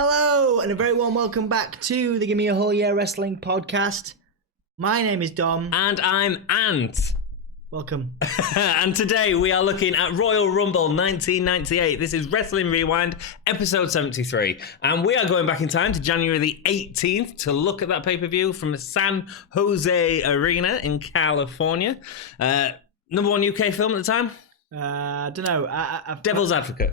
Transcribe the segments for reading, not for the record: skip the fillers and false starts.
Hello, and a very warm welcome back to the Gimme a Whole Year Wrestling podcast. My name is Dom. And I'm Ant. Welcome. And today we are looking at Royal Rumble 1998. This is Wrestling Rewind, episode 73. And we are going back in time to January the 18th to look at that pay-per-view from the San Jose Arena in California. Number one UK film at the time? I don't know. Devil's Advocate.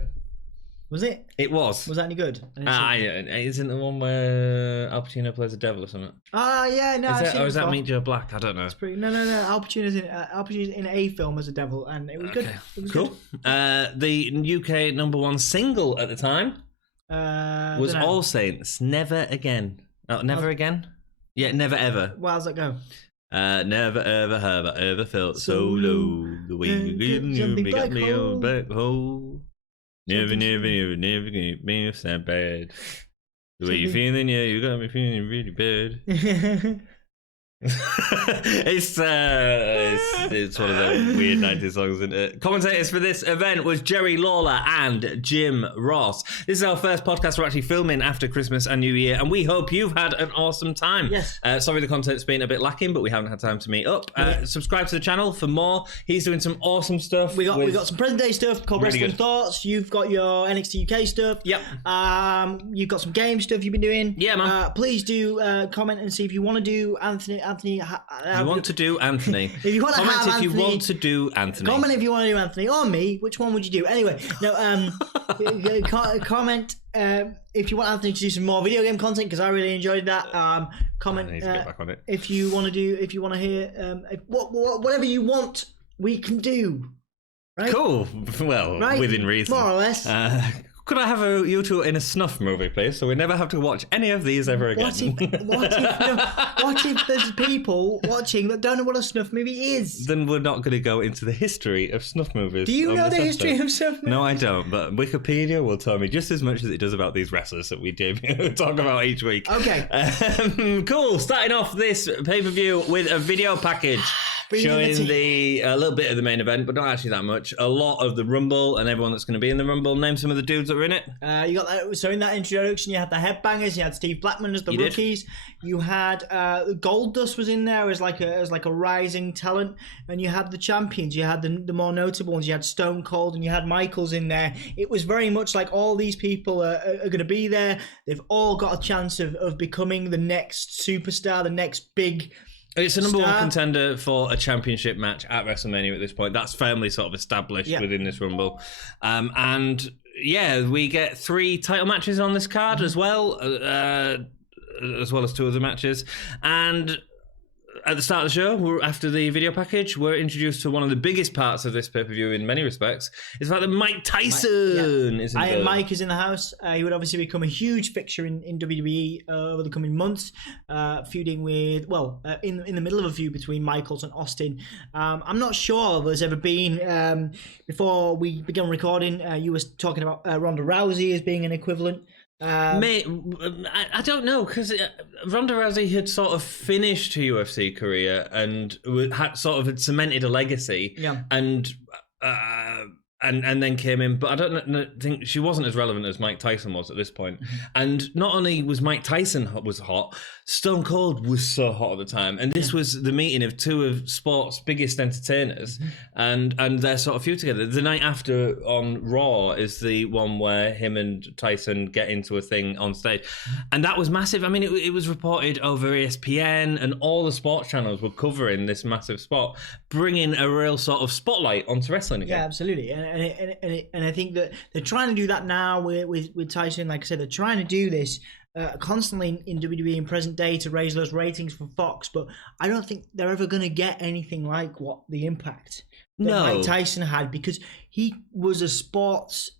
Was it? It was. Was that any good? Isn't the one where Al Pacino plays a devil or something? Yeah, no. Is that Meet Joe Black? I don't know. No. Al Pacino's in a film as a devil, and it was good. It was cool. Good. The UK number one single at the time was All Saints, Never Again. Oh, Never Again? Yeah, Never Ever. Well, how's that go? Never ever have I ever felt so low. The way you got me on back hole. Never get me that bad. The way you feeling, yeah, you got me feeling really bad. It's one of the weird 90s songs, isn't it? Commentators for this event was Jerry Lawler and Jim Ross. This is our first podcast we're actually filming after Christmas and New Year, and we hope you've had an awesome time. Yes. Sorry the content's been a bit lacking, but we haven't had time to meet up. Subscribe to the channel for more. He's doing some awesome stuff. We got some present day stuff called Really Wrestling good. Thoughts. You've got your NXT UK stuff. Yep. You've got some game stuff you've been doing. Yeah, man. Please do comment and see if you want to do Anthony. If you want to do Anthony. If you want to comment have if Anthony, you want to do Anthony. Comment if you want to do Anthony or me. Which one would you do? Anyway, no. Comment if you want Anthony to do some more video game content because I really enjoyed that. Comment I need to get back on it. if you want to hear whatever you want, we can do. Right? Cool. Well, Right? within reason. More or less. Could I have you two in a snuff movie, please, so we never have to watch any of these ever again? What if there's people watching that don't know what a snuff movie is? Then we're not going to go into the history of snuff movies. Do you know the history of snuff movies? No, I don't, but Wikipedia will tell me just as much as it does about these wrestlers that we talk about each week. Okay. Cool. Starting off this pay-per-view with a video package. Showing a little bit of the main event, but not actually that much. A lot of the Rumble and everyone that's going to be in the Rumble. Name some of the dudes that were in it. You got that. So in that introduction, you had the Headbangers. You had Steve Blackman as the rookies. You had Goldust was in there as like a rising talent, and you had the champions. You had the more notable ones. You had Stone Cold and you had Michaels in there. It was very much like all these people are going to be there. They've all got a chance of becoming the next superstar, the next big. It's a number one contender for a championship match at WrestleMania at this point. That's firmly sort of established within this Rumble. And yeah, we get 3 title matches on this card as well as 2 other matches. And at the start of the show, after the video package, we're introduced to one of the biggest parts of this pay-per-view in many respects. It's the fact that Mike Tyson is in the Mike is in the house. He would obviously become a huge fixture in WWE over the coming months, feuding with, in the middle of a feud between Michaels and Austin. I'm not sure there's ever been, before we began recording, you were talking about Ronda Rousey as being an equivalent. I don't know, because Ronda Rousey had sort of finished her UFC career and had cemented a legacy, and then came in, but I don't think she wasn't as relevant as Mike Tyson was at this point. And not only was Mike Tyson was hot, Stone Cold was so hot at the time, and this was the meeting of 2 of sport's biggest entertainers, and their sort of feud together. The night after on Raw is the one where him and Tyson get into a thing on stage, and that was massive. I mean, it was reported over ESPN, and all the sports channels were covering this massive spot, bringing a real sort of spotlight onto wrestling again. Yeah, absolutely, and I think that they're trying to do that now with Tyson. Like I said, they're trying to do this constantly in WWE in present day to raise those ratings for Fox, but I don't think they're ever going to get anything like what the impact that Mike Tyson had, because he was a sports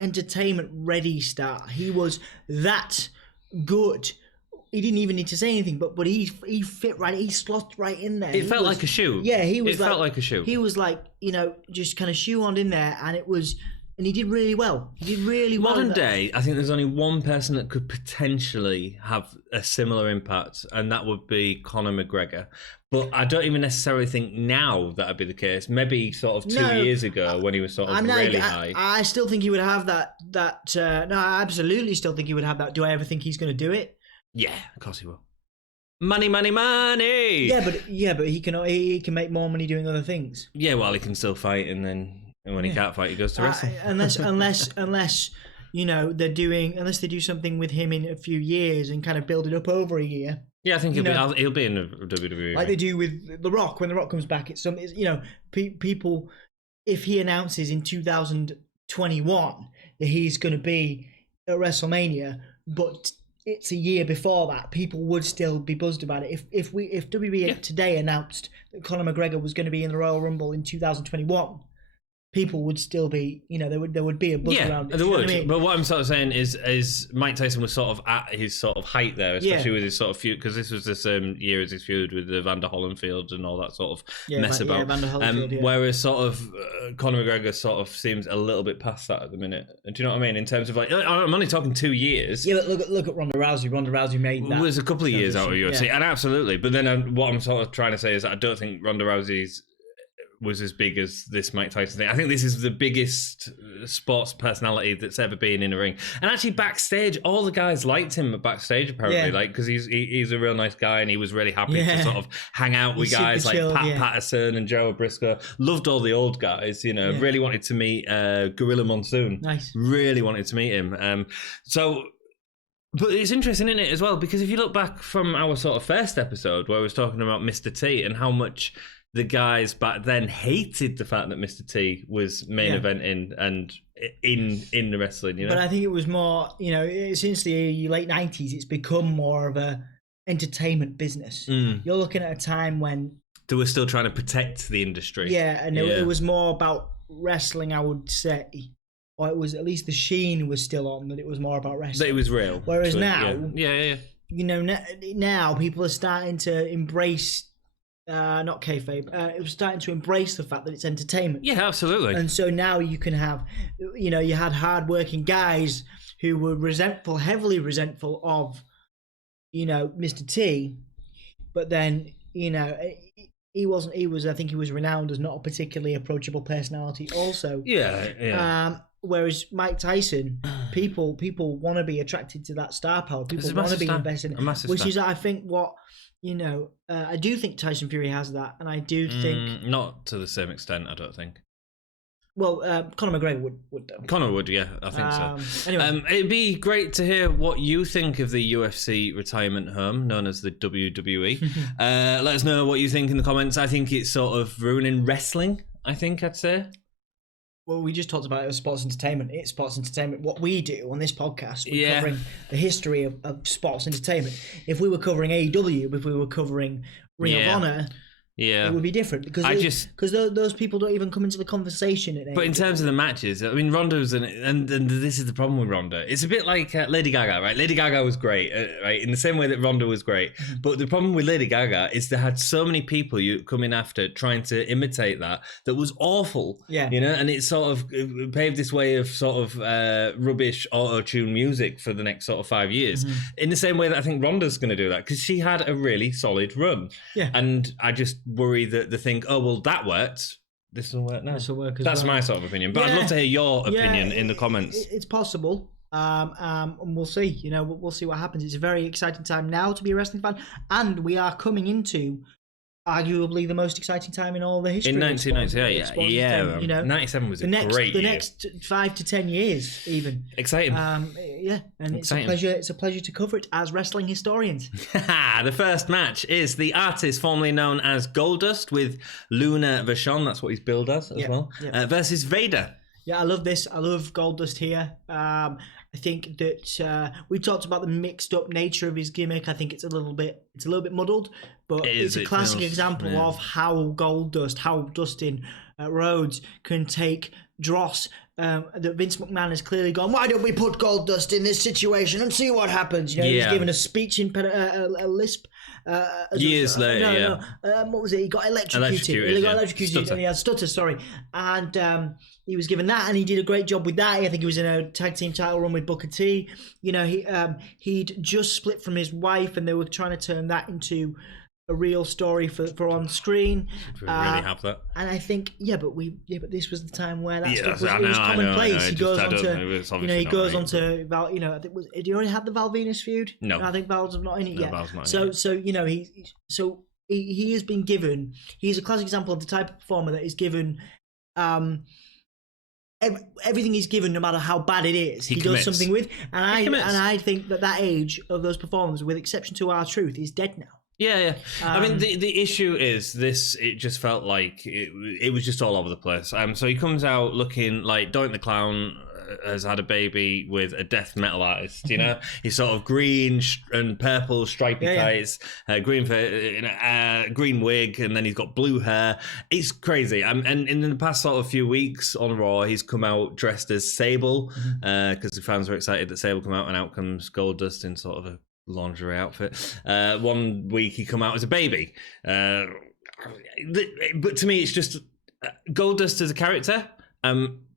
entertainment ready star. He was that good. He didn't even need to say anything, but he fit right. He slotted right in there. It felt like a shoe. Yeah, he was. It felt like a shoe. He was like, just kind of shoehorned in there, and it was and he did really well. He did really well. Modern day, I think there's only one person that could potentially have a similar impact, and that would be Conor McGregor. But I don't even necessarily think now that'd be the case. Maybe sort of 2 years ago when he was sort of really high. I still think he would have that. No, I absolutely still think he would have that. Do I ever think he's going to do it? Yeah, of course he will. Money, money, money. Yeah, but he can make more money doing other things. Yeah, well, he can still fight, and then when he can't fight, he goes to wrestling. Unless you know unless they do something with him in a few years and kind of build it up over a year. Yeah, I think he'll be in the WWE, like they do with The Rock. When The Rock comes back, it's people. If he announces in 2021 that he's going to be at WrestleMania, but it's a year before that, people would still be buzzed about it. If WWE today announced that Conor McGregor was going to be in the Royal Rumble in 2021, people would still be, there would be a buzz around it. There would. I mean? But what I'm sort of saying is Mike Tyson was sort of at his sort of height there, especially with his sort of feud, because this was the same year as his feud with the Vander Holyfield and all that sort of mess about. Vander Holyfield, Whereas sort of Conor McGregor sort of seems a little bit past that at the minute. Do you know what I mean? In terms of I'm only talking 2 years. Yeah, but look at Ronda Rousey. Ronda Rousey made that. It was a couple of years out of UFC, and absolutely. But then what I'm sort of trying to say is that I don't think Ronda Rousey's was as big as this Mike Tyson thing. I think this is the biggest sports personality that's ever been in a ring. And actually backstage, all the guys liked him backstage apparently, because he's a real nice guy, and he was really happy to sort of hang out with guys like Pat Patterson and Joe Briscoe. Loved all the old guys, really wanted to meet Gorilla Monsoon. Nice. Really wanted to meet him. But it's interesting, isn't it, as well? Because if you look back from our sort of first episode where we was talking about Mr. T and how much the guys back then hated the fact that Mr. T was main eventing and in the wrestling, But I think it was more, since the late 90s, it's become more of a entertainment business. You're looking at a time when they were still trying to protect the industry. Yeah, and it was more about wrestling, I would say. Or it was, at least the sheen was still on, that it was more about wrestling. That it was real. Whereas now, now people are starting to embrace not kayfabe. It was starting to embrace the fact that it's entertainment. Yeah, absolutely. And so now you can have, you had hard-working guys who were heavily resentful of, Mr. T, but then, he wasn't. I think he was renowned as not a particularly approachable personality. Also, whereas Mike Tyson, people want to be attracted to that star power. People want to be invested in it, which is, I think, what. I do think Tyson Fury has that, and I do think not to the same extent. I don't think. Well, Conor McGregor would though. Conor would, yeah, I think so. Anyway, it'd be great to hear what you think of the UFC retirement home, known as the WWE. Let us know what you think in the comments. I think it's sort of ruining wrestling. I think I'd say. Well, we just talked about it as sports entertainment. It's sports entertainment. What we do on this podcast, we're covering the history of sports entertainment. If we were covering AEW, if we were covering Ring of Honor, it would be different because those people don't even come into the conversation. But in terms of the matches, I mean, Ronda's and this is the problem with Ronda. It's a bit like Lady Gaga, right? Lady Gaga was great, right? In the same way that Ronda was great. But the problem with Lady Gaga is they had so many people coming after trying to imitate that was awful. Yeah, and it sort of paved this way of sort of rubbish auto-tune music for the next sort of 5 years. In the same way that I think Ronda's going to do that because she had a really solid run. Yeah, and I just worry that they think, oh well, that worked. This will work now. This will work as That's well. my sort of opinion. But I'd love to hear your opinion in the comments. It's possible. And we'll see. We'll see what happens. It's a very exciting time now to be a wrestling fan, and we are coming into arguably the most exciting time in all the history. In 1998, 97 was great the year. next 5 to 10 years, even exciting. And exciting. It's a pleasure to cover it as wrestling historians. The first match is the artist formerly known as Goldust with Luna Vachon, that's what he's billed as well, versus Vader. Yeah, I love this. I love Goldust here. I think that we talked about the mixed up nature of his gimmick. I think it's a little bit muddled, but it's a classic example of how Dustin Rhodes can take dross that Vince McMahon has clearly gone, why don't we put Goldust in this situation and see what happens? You know, he's given a speech in a lisp. Years later, what was it? He got electrocuted. He got electrocuted stutter. and he had stutter, sorry. And he was given that, and he did a great job with that. I think he was in a tag team title run with Booker T. You know, he'd just split from his wife, and they were trying to turn that into a real story for on screen. We really have that. And I think, but this was the time where that stuff was commonplace. He goes on to Val. You know, I think did he already have the Val Venus feud? No, I think Val's not in it yet. Val's not so you know, he has been given. He's a classic example of the type of performer that is given. Everything he's given, no matter how bad it is, he does something with. And I think that age of those performers, with exception to R-Truth, is dead now. Yeah. I mean, the issue is this. It just felt like it was just all over the place. So he comes out looking like Doink the Clown has had a baby with a death metal artist. You know, he's sort of green and purple stripy tights, green wig, and then he's got blue hair. It's crazy. And in the past sort of few weeks on Raw, he's come out dressed as Sable because the fans were excited that Sable come out, and out comes Goldust in sort of a lingerie outfit. 1 week he come out as a baby. But to me, it's just Goldust as a character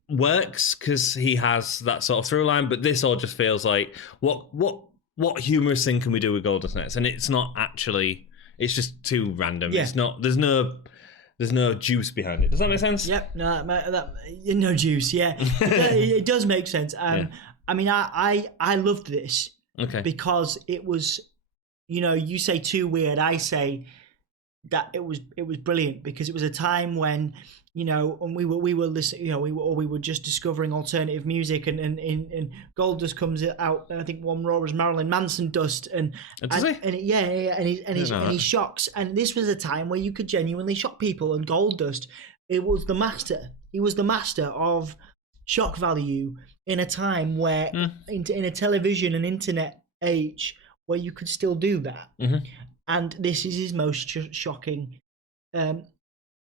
works because he has that sort of through line. But this all just feels like what humorous thing can we do with Goldust next? And it's not actually. It's just too random. Yeah. It's not. There's no juice behind it. Does that make sense? Yep. No, no juice. Yeah, it does make sense. I mean, I loved this. Okay. Because it was, you know, you say too weird, I say that it was brilliant because it was a time when, you know, and we were listening, you know, we were just discovering alternative music, and Goldust comes out, and I think one Raw was Marilyn Manson dust, and he shocks, and this was a time where you could genuinely shock people, and Goldust, he was the master of shock value in a time where in a television and internet age where you could still do that. And this is his most shocking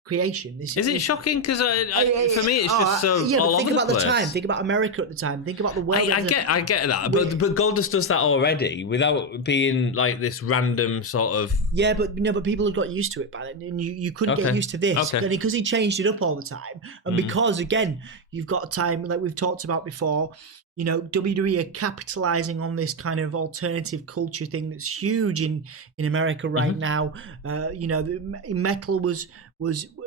creation. Is it shocking? Because for me, it's just so all over the place. Think about the time. Think about America at the time. Think about the world. I get that, but Goldust does that already without being like this random sort of. Yeah, but people had got used to it by then, and you couldn't get used to this. And because he changed it up all the time, and because again, you've got a time like we've talked about before. You know, WWE are capitalizing on this kind of alternative culture thing that's huge in America right now. You know, metal was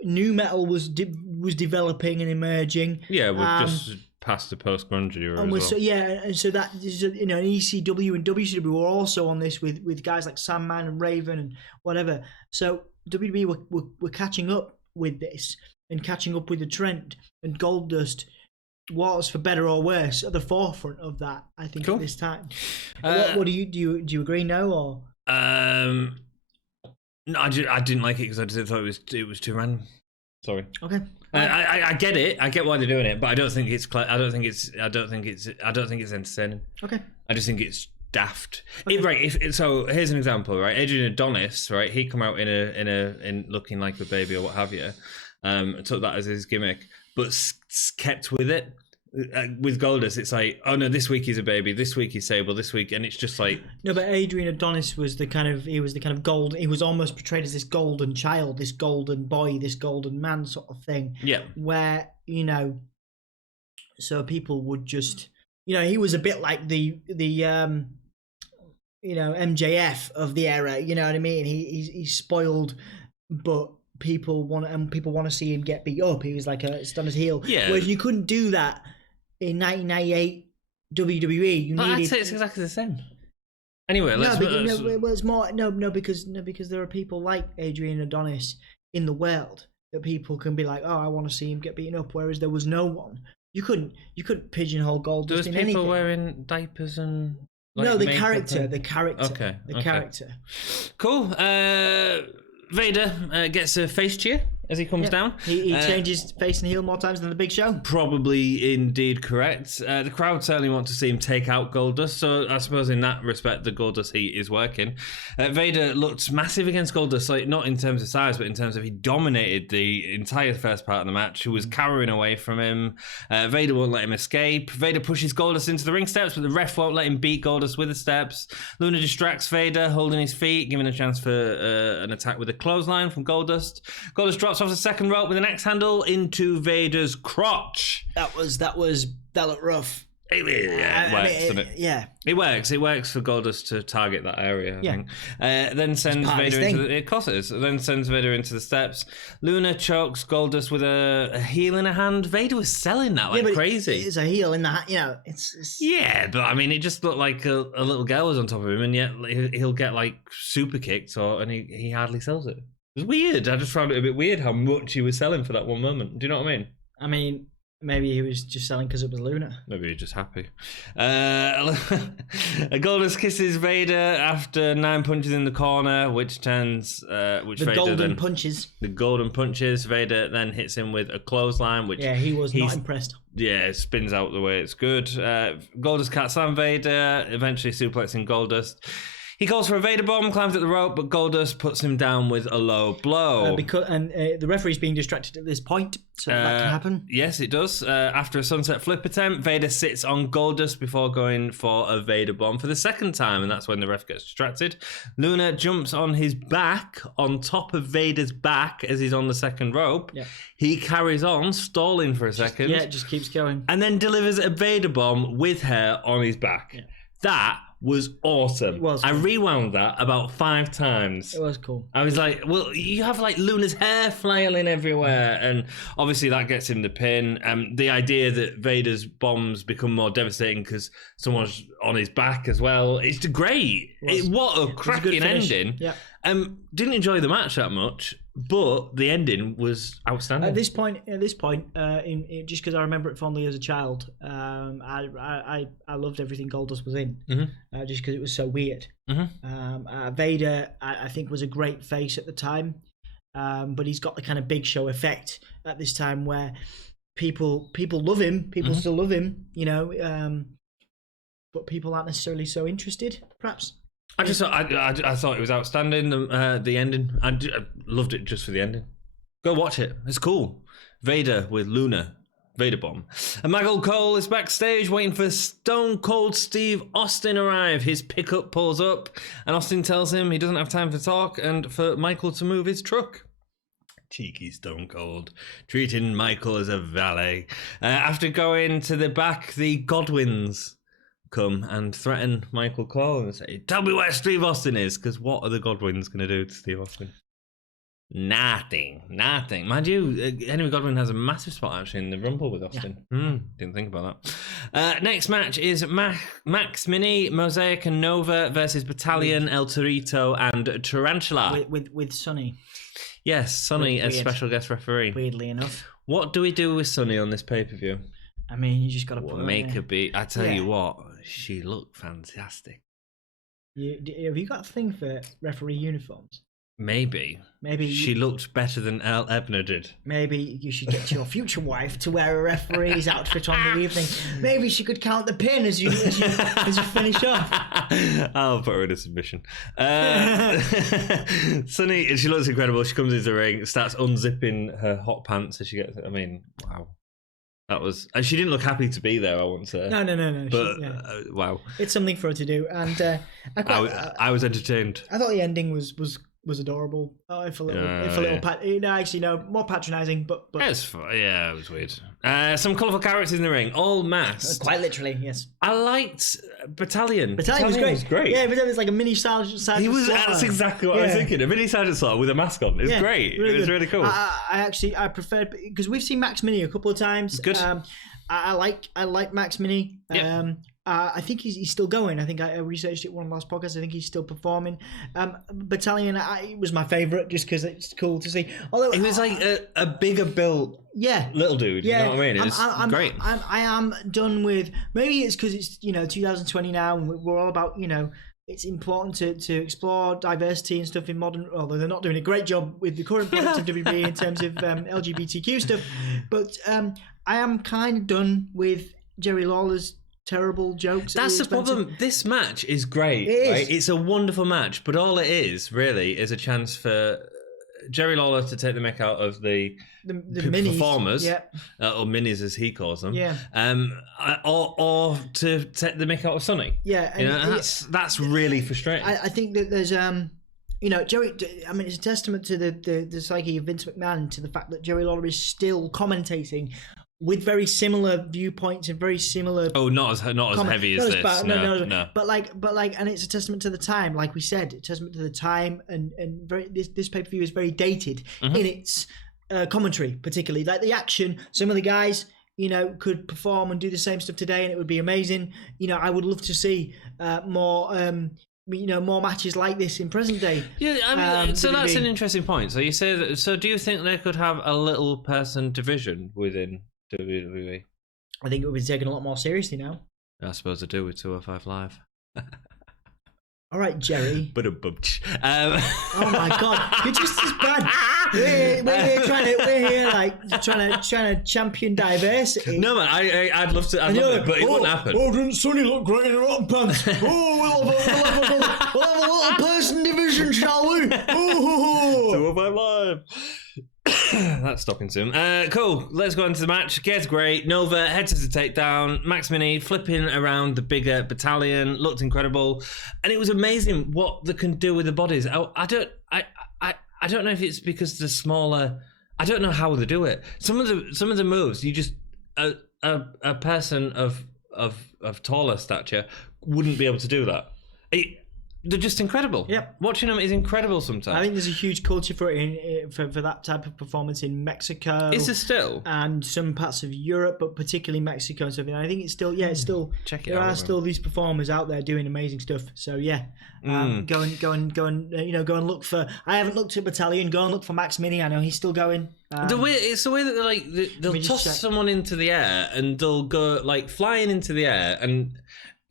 new metal was developing and emerging. Yeah, we're just past the post grunge era as well. So and so that, you know, ECW and WCW were also on this with guys like Sandman and Raven and whatever. So WWE were catching up with this and catching up with the trend, and Goldust was, for better or worse, at the forefront of that. I think at this time. What do you agree? No, or no, I didn't like it because I just thought it was too random. Sorry. Okay. I get it. I get why they're doing it, but I don't think it's entertaining. Okay. I just think it's daft. Okay. So here's an example, right? Adrian Adonis, right? He come out in looking like a baby or what have you. Took that as his gimmick, but kept with it. With Goldust, it's like, oh no, this week he's a baby, this week he's Sable, this week, and it's just like no. But Adrian Adonis was the kind of gold. He was almost portrayed as this golden child, this golden boy, this golden man sort of thing. Yeah, where you know, so people would just, you know, he was a bit like the you know, MJF of the era. You know what I mean? He's spoiled, but people want to see him get beat up. He was like a stand his heel. Yeah. Whereas you couldn't do that in 1998 WWE. I'd say it's exactly the same. Anyway, it's more because there are people like Adrian Adonis in the world that people can be like, oh, I want to see him get beaten up. Whereas there was no one. You couldn't pigeonhole Goldust in anything. People wearing diapers and. Like, no, the character. Okay. Character. Cool. Vader gets a face cheer as he comes down. He changes face and heel more times than the Big Show. Probably indeed correct. The crowd certainly want to see him take out Goldust, so I suppose in that respect the Goldust heat is working. Vader looked massive against Goldust, like not in terms of size, but in terms of he dominated the entire first part of the match. He was carrying away from him. Vader won't let him escape. Vader pushes Goldust into the ring steps, but the ref won't let him beat Goldust with the steps. Luna distracts Vader, holding his feet, giving a chance for an attack with a clothesline from Goldust. Goldust drops off the second rope with an X handle into Vader's crotch. That looked rough. It works, doesn't it? Yeah. It works. It works for Goldust to target that area, I think. Then sends Vader into the... It costs. Then sends Vader into the steps. Luna chokes Goldust with a heel in her hand. Vader was selling that like crazy. It's a heel in the hand, you know. It's... Yeah, but I mean, it just looked like a little girl was on top of him, and yet he'll get like super kicked, and he hardly sells it. It was weird. I just found it a bit weird how much he was selling for that one moment. Do you know what I mean? I mean... Maybe he was just selling because it was Luna. Maybe he was just happy. Goldust kisses Vader after 9 punches in the corner, which turns... The golden punches. Vader then hits him with a clothesline, which... Yeah, he was not impressed. Yeah, spins out the way it's good. Goldust cat slam Vader, eventually suplexing Goldust. He calls for a Vader bomb, climbs at the rope, but Goldust puts him down with a low blow. The referee's being distracted at this point, so that can happen. Yes, it does. After a sunset flip attempt, Vader sits on Goldust before going for a Vader bomb for the second time, and that's when the ref gets distracted. Luna jumps on his back, on top of Vader's back, as he's on the second rope. Yeah. He carries on, stalling for a second. Yeah, it just keeps going. And then delivers a Vader bomb with her on his back. Yeah. That was awesome. It was cool. I rewound that about 5 times. It was cool. I was like, well, you have like Luna's hair flailing everywhere, and obviously that gets him the pin. The idea that Vader's bombs become more devastating because someone's on his back as well. It's great. What a cracking ending. Yeah. Didn't enjoy the match that much, but the ending was outstanding. At this point, just because I remember it fondly as a child, I loved everything Goldust was in, just because it was so weird. Vader, I think, was a great face at the time, but he's got the kind of Big Show effect at this time where people love him, people still love him, you know, but people aren't necessarily so interested, perhaps. I thought it was outstanding. The ending, I loved it just for the ending. Go watch it. It's cool. Vader with Luna, Vader bomb. And Michael Cole is backstage waiting for Stone Cold Steve Austin arrive. His pickup pulls up, and Austin tells him he doesn't have time to talk and for Michael to move his truck. Cheeky Stone Cold, treating Michael as a valet. After going to the back, the Godwins come and threaten Michael Cole and say, tell me where Steve Austin is, because what are the Godwins going to do to Steve Austin? Nothing. Mind you, Henry Godwin has a massive spot actually in the Rumble with Austin. Yeah. Didn't think about that. Next match is Max Mini, Mosaic and Nova versus Battalion, El Torito and Tarantula. With Sonny. Yes, Sonny as special guest referee. Weirdly enough. What do we do with Sonny on this pay-per-view? I mean, you just got to put make her be. I tell you what, she looked fantastic. Have you got a thing for referee uniforms? Maybe she looked better than Al Ebner did. Maybe you should get your future wife to wear a referee's outfit on the evening. Maybe she could count the pin as you finish off. I'll put her in a submission. Sunny, she looks incredible. She comes into the ring, starts unzipping her hot pants as she gets. I mean, wow. That was. And she didn't look happy to be there, I won't say. No. But wow, it's something for her to do, and I was entertained. I thought the ending was adorable. Oh, if a little, more patronising, but it was weird. Some colourful characters in the ring, all masked. Quite literally, yes. I liked Battalion. Battalion was great. Yeah, Battalion was like a mini Sergeant Slaughter. That's exactly what I was thinking. A mini Sergeant Slaughter with a mask on. It's great. Really it was really cool. I preferred, because we've seen Max Mini a couple of times. It's good. I like Max Mini. Yep. I think he's still going. I think I researched it one last podcast. I think he's still performing. Battalion was my favourite just because it's cool to see. Although he was like a bigger built little dude. You know what I mean? It's great. I am done with. Maybe it's because it's 2020 now, and we're all about it's important to explore diversity and stuff in modern. Although they're not doing a great job with the current products of WWE in terms of LGBTQ stuff, but I am kind of done with Jerry Lawler's terrible jokes. That's the problem. This match is great. Right? It's a wonderful match, but all it is really is a chance for Jerry Lawler to take the mick out of the minis, performers, or minis as he calls them, or to take the mick out of Sonny. Yeah, and that's really frustrating. I think that there's Joey. I mean, it's a testament to the psyche of Vince McMahon, to the fact that Jerry Lawler is still commentating with very similar viewpoints and very similar. Oh, not as heavy as this. No. But like, and it's a testament to the time. Like we said, a testament to the time, and this pay per view is very dated in its commentary, particularly like the action. Some of the guys, could perform and do the same stuff today, and it would be amazing. I would love to see more. More matches like this in present day. Yeah, I mean, so that's an interesting point. So you say that. So do you think they could have a little person division within WWE? I think it would be taken a lot more seriously now. I suppose they do with 205 Live. All right, Jerry. But a bumch. Oh my God, you're just as bad. We're here trying to champion diversity. No man, I'd love to. I'd love it, but it wouldn't happen. Oh, didn't Sonny look great in rotten pants? Oh, we'll have a little person division, shall we? 205 Live. That's stopping soon. Cool. Let's go into the match. Gets great. Nova heads to the takedown. Max Mini flipping around the bigger battalion. Looked incredible, and it was amazing what they can do with the bodies. I don't know if it's because they're smaller. I don't know how they do it. Some of the moves, you just a person of taller stature wouldn't be able to do that. They're just incredible. Yep. Watching them is incredible sometimes. I think there's a huge culture for that type of performance in Mexico. Is there still? And some parts of Europe, but particularly Mexico and stuff. I think it's still, check it there out. are still these performers out there doing amazing stuff. So go and look for. I haven't looked at Battalion. Go and look for Max Mini. I know he's still going. It's the way that they'll toss someone into the air and they'll go flying into the air and.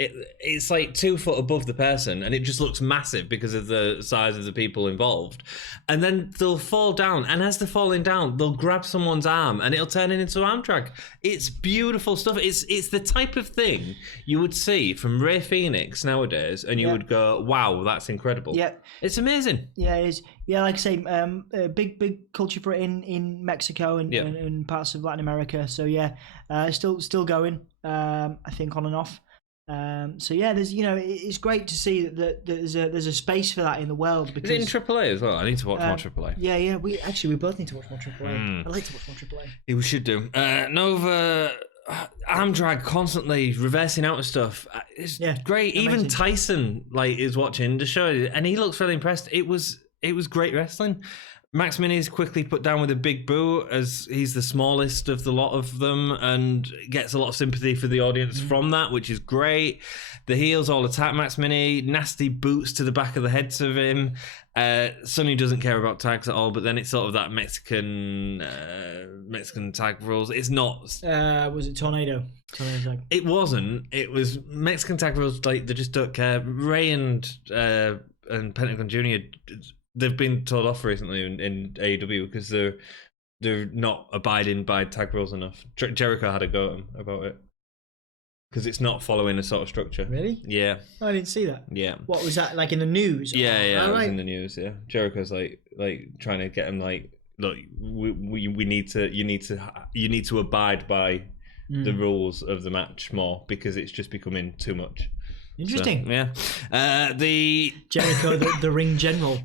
It's 2 foot above the person, and it just looks massive because of the size of the people involved. And then they'll fall down, and as they're falling down, they'll grab someone's arm, and it'll turn it into an arm drag. It's beautiful stuff. It's the type of thing you would see from Rey Fenix nowadays, and you would go, "Wow, that's incredible." Yeah, it's amazing. Yeah, it is. Yeah, like I say, a big culture for it in Mexico and parts of Latin America. So still going. I think on and off. There's it's great to see that there's a space for that in the world. Because is it in AAA as well? I need to watch more AAA. Yeah, we both need to watch more AAA. I'd like to watch more AAA. Yeah, we should do. Nova arm drag constantly reversing out of stuff. It's great. Amazing. Even Tyson is watching the show, and he looks really impressed. It was great wrestling. Max Mini is quickly put down with a big boo as he's the smallest of the lot of them and gets a lot of sympathy for the audience from that, which is great. The heels all attack Max Mini, nasty boots to the back of the heads of him. Sonny doesn't care about tags at all, but then it's sort of that Mexican tag rules. It's not. Was it Tornado tag? It wasn't. It was Mexican tag rules. They just don't care. Ray and Pentagon Jr. They've been told off recently in AEW because they're not abiding by tag rules enough. Jericho had a go at them about it because it's not following a sort of structure. Really? Yeah. Oh, I didn't see that. Yeah. What was that in the news? Yeah, it was in the news. Yeah, Jericho's like trying to get him look, you need to abide by the rules of the match more because it's just becoming too much. Interesting. So, yeah. The Jericho, the ring general.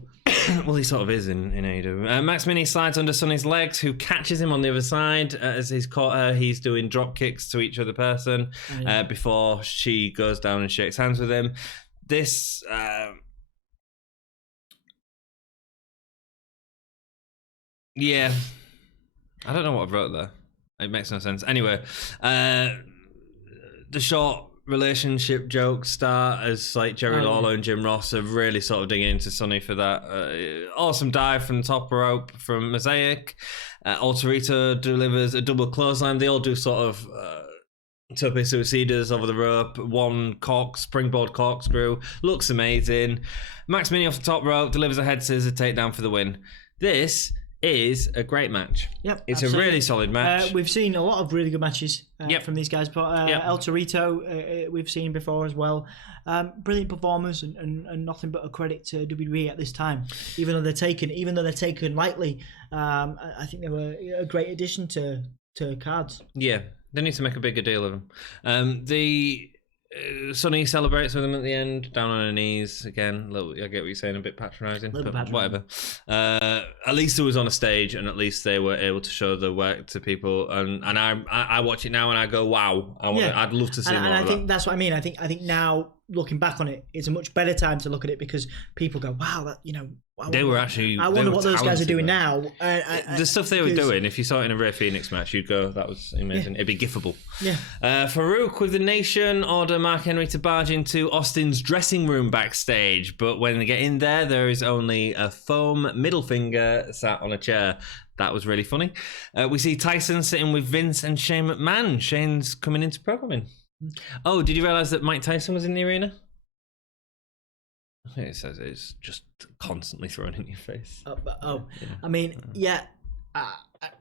Well, he sort of is in AEW. Max Mini slides under Sonny's legs, who catches him on the other side. As he's caught her, he's doing drop kicks to each other person before she goes down and shakes hands with him. This... yeah. I don't know what I've wrote there. It makes no sense. Anyway, the short relationship jokes start as Jerry Lawler and Jim Ross are really sort of digging into Sonny for that. Awesome dive from the top rope from Mosaic. Alter Ego delivers a double clothesline. They all do sort of Tope Suicidas over the rope, one springboard corkscrew, looks amazing. Max Mini off the top rope, delivers a head scissor takedown for the win. This is a great match. Yep, it's absolutely. a really solid match. We've seen a lot of really good matches from these guys. But El Torito, we've seen before as well. Brilliant performers and nothing but a credit to WWE at this time. Even though they're taken lightly, I think they were a great addition to cards. Yeah. They need to make a bigger deal of them. Sonny celebrates with them at the end, down on her knees again. I get what you're saying, a bit patronising, but whatever. At least it was on a stage, and at least they were able to show the work to people. And I watch it now, and I go, wow! I'd love to see more. And I think that's what I mean. I think now looking back on it, it's a much better time to look at it because people go, wow, they were actually. I wonder what those guys are doing now. The stuff they were doing, if you saw it in a Rey Fenix match, you'd go, that was amazing. It'd be gifable. Yeah. Farouk with the Nation order Mark Henry to barge into Austin's dressing room backstage, but when they get in there is only a foam middle finger sat on a chair. That was really funny. We see Tyson sitting with Vince and Shane McMahon. Shane's coming into programming. Oh, did you realise that Mike Tyson was in the arena? It says it's just constantly thrown in your face. I mean,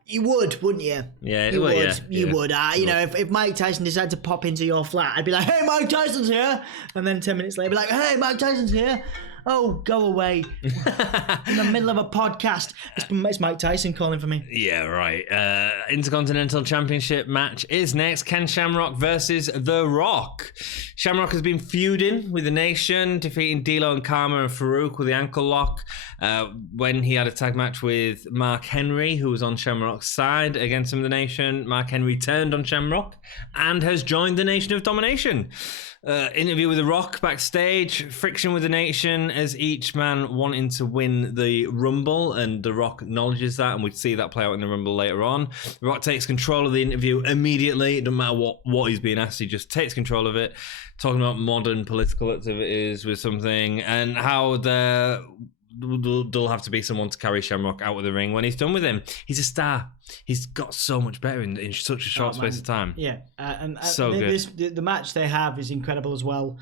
you would, wouldn't you? Yeah, you would. Yeah, you would. If Mike Tyson decided to pop into your flat, I'd be like, "Hey, Mike Tyson's here," and then 10 minutes later, I'd be like, "Hey, Mike Tyson's here." Oh, go away. In the middle of a podcast. It's Mike Tyson calling for me. Yeah, right. Intercontinental Championship match is next. Ken Shamrock versus The Rock. Shamrock has been feuding with the Nation, defeating D'Lo and Karma and Farouk with the ankle lock. When he had a tag match with Mark Henry, who was on Shamrock's side against him in the Nation, Mark Henry turned on Shamrock and has joined the Nation of Domination. Interview with The Rock backstage, friction with the Nation as each man wanting to win the Rumble, and The Rock acknowledges that, and we see that play out in the Rumble later on. The Rock takes control of the interview immediately. It doesn't matter what he's being asked, he just takes control of it, talking about modern political activities with something, and how there'll have to be someone to carry Shamrock out of the ring when he's done with him. He's a star. He's got so much better in such a short space of time. Yeah, and so good. The match they have is incredible as well.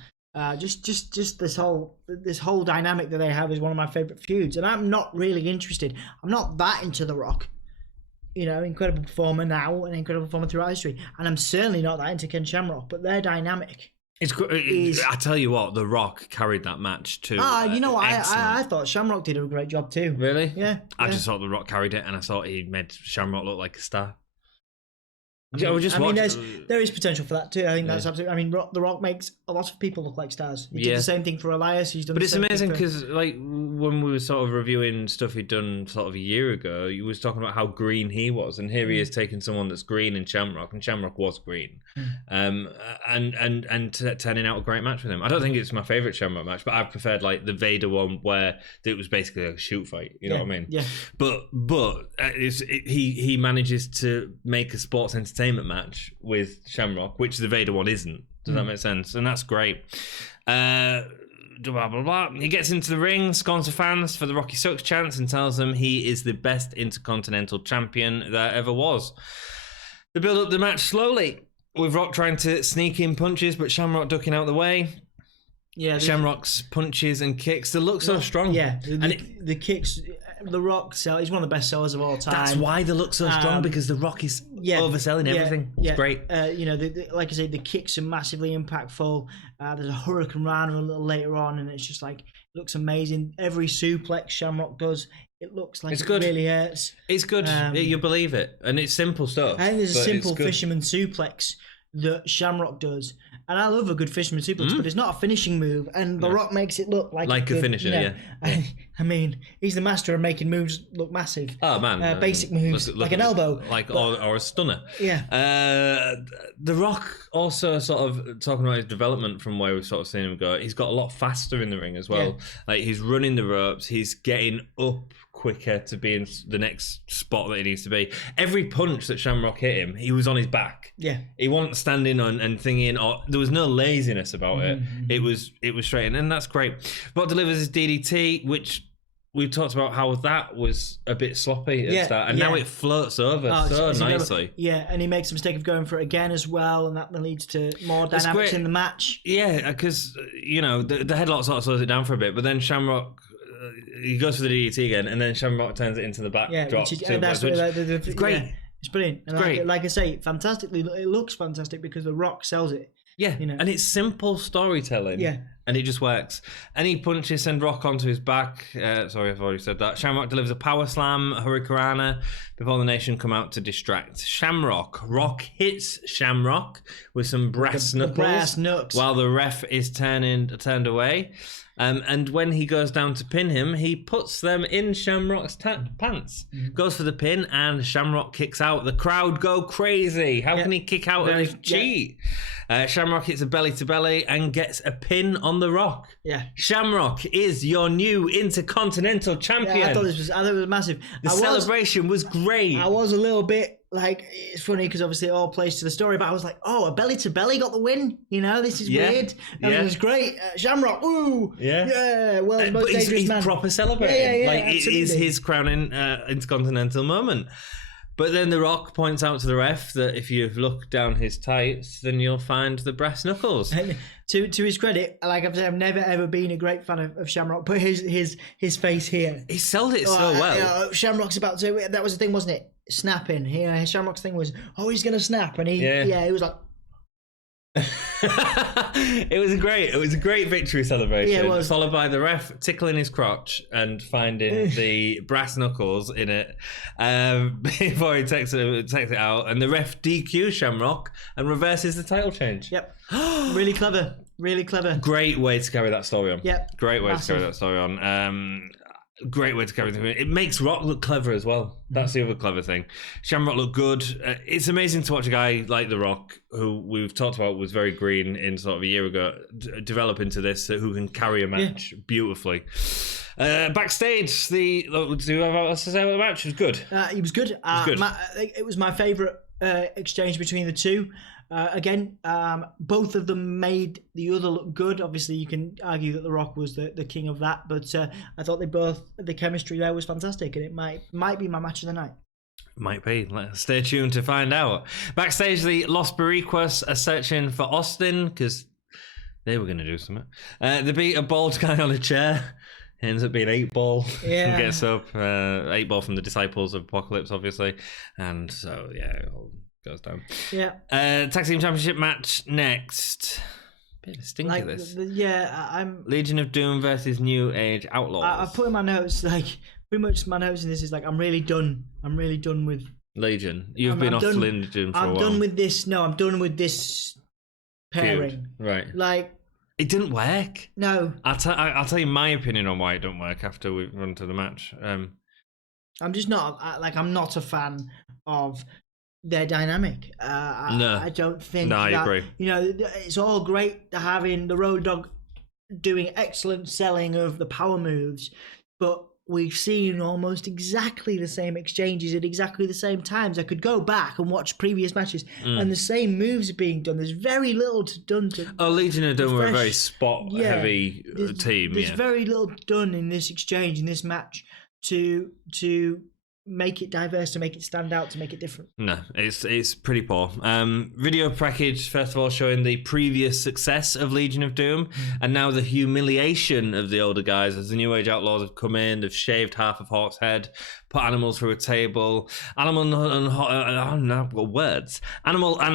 Just this whole dynamic that they have is one of my favorite feuds, and I'm not really interested. I'm not that into The Rock. Incredible performer now, an incredible performer throughout history, and I'm certainly not that into Ken Shamrock. But their dynamic. I tell you what, The Rock carried that match too. I thought Shamrock did a great job too. Really? Yeah. I just thought The Rock carried it, and I thought he made Shamrock look like a star. There is potential for that too. I think that's absolutely. I mean, The Rock makes a lot of people look like stars. He did the same thing for Elias. He's done. But the it's same amazing thing because, like, when we were sort of reviewing stuff he'd done sort of a year ago, he was talking about how green he was, and here he is taking someone that's green in Shamrock, and Shamrock was green, and turning out a great match with him. I don't think it's my favorite Shamrock match, but I preferred like the Vader one where it was basically like a shoot fight. You know what I mean? Yeah. But he manages to make a sports entertainment match with Shamrock, which the Vader one isn't. Does that make sense? And that's great. Blah, blah, blah. He gets into the ring, scorns the fans for the Rocky Sucks chants, and tells them he is the best Intercontinental Champion there ever was. They build up the match slowly, with Rock trying to sneak in punches, but Shamrock ducking out the way. Yeah, Shamrock's punches and kicks, they look so strong. Yeah, the kicks, The Rock he's one of the best sellers of all time. That's why they look so strong, because The Rock is overselling everything. It's great. Like I say, the kicks are massively impactful. There's a Hurricane Rana a little later on, and it's just like, it looks amazing. Every suplex Shamrock does, it looks like it really hurts. It's good. You believe it, and it's simple stuff. I think there's a simple fisherman suplex that Shamrock does. And I love a good fisherman suplex, but it's not a finishing move. And The Rock makes it look like a finisher, I mean, he's the master of making moves look massive. Oh, man. Basic moves, like an elbow. Or a stunner. Yeah. The Rock also sort of, talking about his development from where we've sort of seen him go, he's got a lot faster in the ring as well. Yeah. Like, he's running the ropes, he's getting up quicker to be in the next spot that he needs to be. Every punch that Shamrock hit him, he was on his back. Yeah. He wasn't standing on and thinking, or there was no laziness about it. It was straight in, and that's great. Rock delivers his DDT, which we've talked about how that was a bit sloppy at the start, and now it floats over nicely. And he makes the mistake of going for it again as well, and that then leads to more dynamics in the match. Yeah, because the headlock sort of slows it down for a bit, but then Shamrock. He goes for the DDT again, and then Shamrock turns it into the back drop. It's great. Yeah. It's brilliant. And great. Like I say, fantastically, it looks fantastic because The Rock sells it. Yeah, and it's simple storytelling. Yeah. And it just works. Any punches send Rock onto his back. Sorry, I've already said that. Shamrock delivers a power slam, a hurricanrana, before the Nation come out to distract Shamrock. Rock hits Shamrock with some brass knuckles. Brass knucks. While the ref is turned away. And when he goes down to pin him, he puts them in Shamrock's pants. Goes for the pin, and Shamrock kicks out. The crowd go crazy. How can he kick out and cheat? Shamrock hits a belly-to-belly and gets a pin on The Rock. Yeah. Shamrock is your new Intercontinental Champion. Yeah, I thought it was massive. The celebration was great. I was a little bit like, it's funny because obviously it all plays to the story, but I was like, oh, a belly-to-belly got the win. This is weird. And it was great. Shamrock, ooh. Yeah. World's most dangerous man. He's proper celebrating. Yeah, it is his crowning Intercontinental moment. But then The Rock points out to the ref that if you look down his tights, then you'll find the brass knuckles. To his credit, like I've said, I've never ever been a great fan of Shamrock, but his face here. He sold it so well. Shamrock's about to, that was the thing, wasn't it? Snapping. Shamrock's thing was, he's going to snap. And he was like... It was a great victory celebration. Yeah, it was. Followed by the ref tickling his crotch and finding the brass knuckles in it before he takes it out, and the ref DQs Shamrock and reverses the title change. Yep. Really clever. Great way to carry that story on. Yep. Great way to carry that story on. Great way to carry it. It makes Rock look clever as well. That's the other clever thing. Shamrock looked good. It's amazing to watch a guy like The Rock, who we've talked about was very green in sort of a year ago, develop into this, who can carry a match beautifully. Backstage, do you have anything else to say about the match? It was good. It was good. It was my favourite exchange between the two. Again, both of them made the other look good. Obviously, you can argue that The Rock was the king of that, but I thought the chemistry there was fantastic, and it might be my match of the night. Might be. Stay tuned to find out. Backstage, the Los Boricuas are searching for Austin because they were going to do something. They beat a bald guy on a chair. It ends up being 8-Ball. Yeah. Gets up. 8-Ball from the Disciples of Apocalypse, obviously. And so, yeah, goes down. Yeah. Tag Team Championship match next. Bit of a stinker, this. I'm Legion of Doom versus New Age Outlaws. I've put in my notes, pretty much my notes in this is I'm really done with Legion. You've been off Legion for a while. I'm done with this. No, I'm done with this pairing. Right. It didn't work. No. I'll tell you my opinion on why it didn't work after we run to the match. I'm just not I'm not a fan of their dynamic. I don't think. No, I agree. It's all great having the Road Dogg doing excellent selling of the power moves, but we've seen almost exactly the same exchanges at exactly the same times. I could go back and watch previous matches, and the same moves are being done. There's very little done to. Legion of Doom were a very spot-heavy team. There's very little done in this exchange, in this match, to make it diverse, to make it stand out, to make it different. No, it's pretty poor. Video package, first of all, showing the previous success of Legion of Doom, and now the humiliation of the older guys as the New Age Outlaws have come in. They've shaved half of Hawk's head, put Animal through a table. Animal and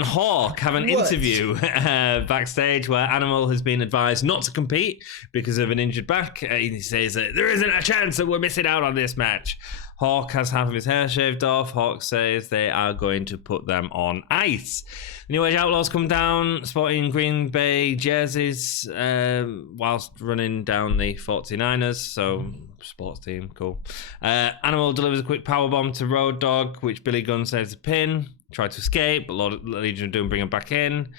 Hawk have an interview backstage where Animal has been advised not to compete because of an injured back. He says that there isn't a chance that we're missing out on this match. Hawk has half of his hair shaved off. Hawk says they are going to put them on ice. The New Age Outlaws come down sporting Green Bay jerseys whilst running down the 49ers. So, sports team, cool. Animal delivers a quick powerbomb to Road Dogg, which Billy Gunn saves a pin. Tried to escape, but Legion of Doom bring him back in.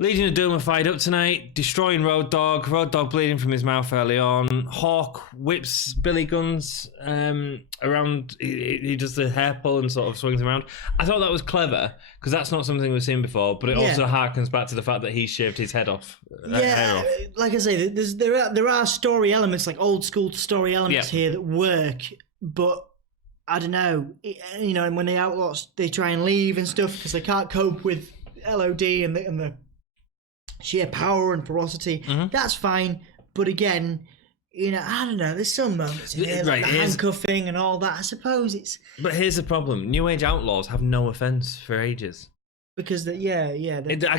Legion of Doom are fired up tonight, destroying Road Dogg. Road Dogg bleeding from his mouth early on. Hawk whips Billy Guns around. He does the hair pull and sort of swings him around. I thought that was clever because that's not something we've seen before, but it also harkens back to the fact that he shaved his head off. Hair off. Like I say, there are story elements, like old school story elements here that work, but I don't know. And when the Outlaws, they try and leave and stuff because they can't cope with LOD and the sheer power and ferocity. That's fine, but again, I don't know. There's some moments in here, like the handcuffing and all that. I suppose it's. But here's the problem: New Age Outlaws have no offense for ages. Because I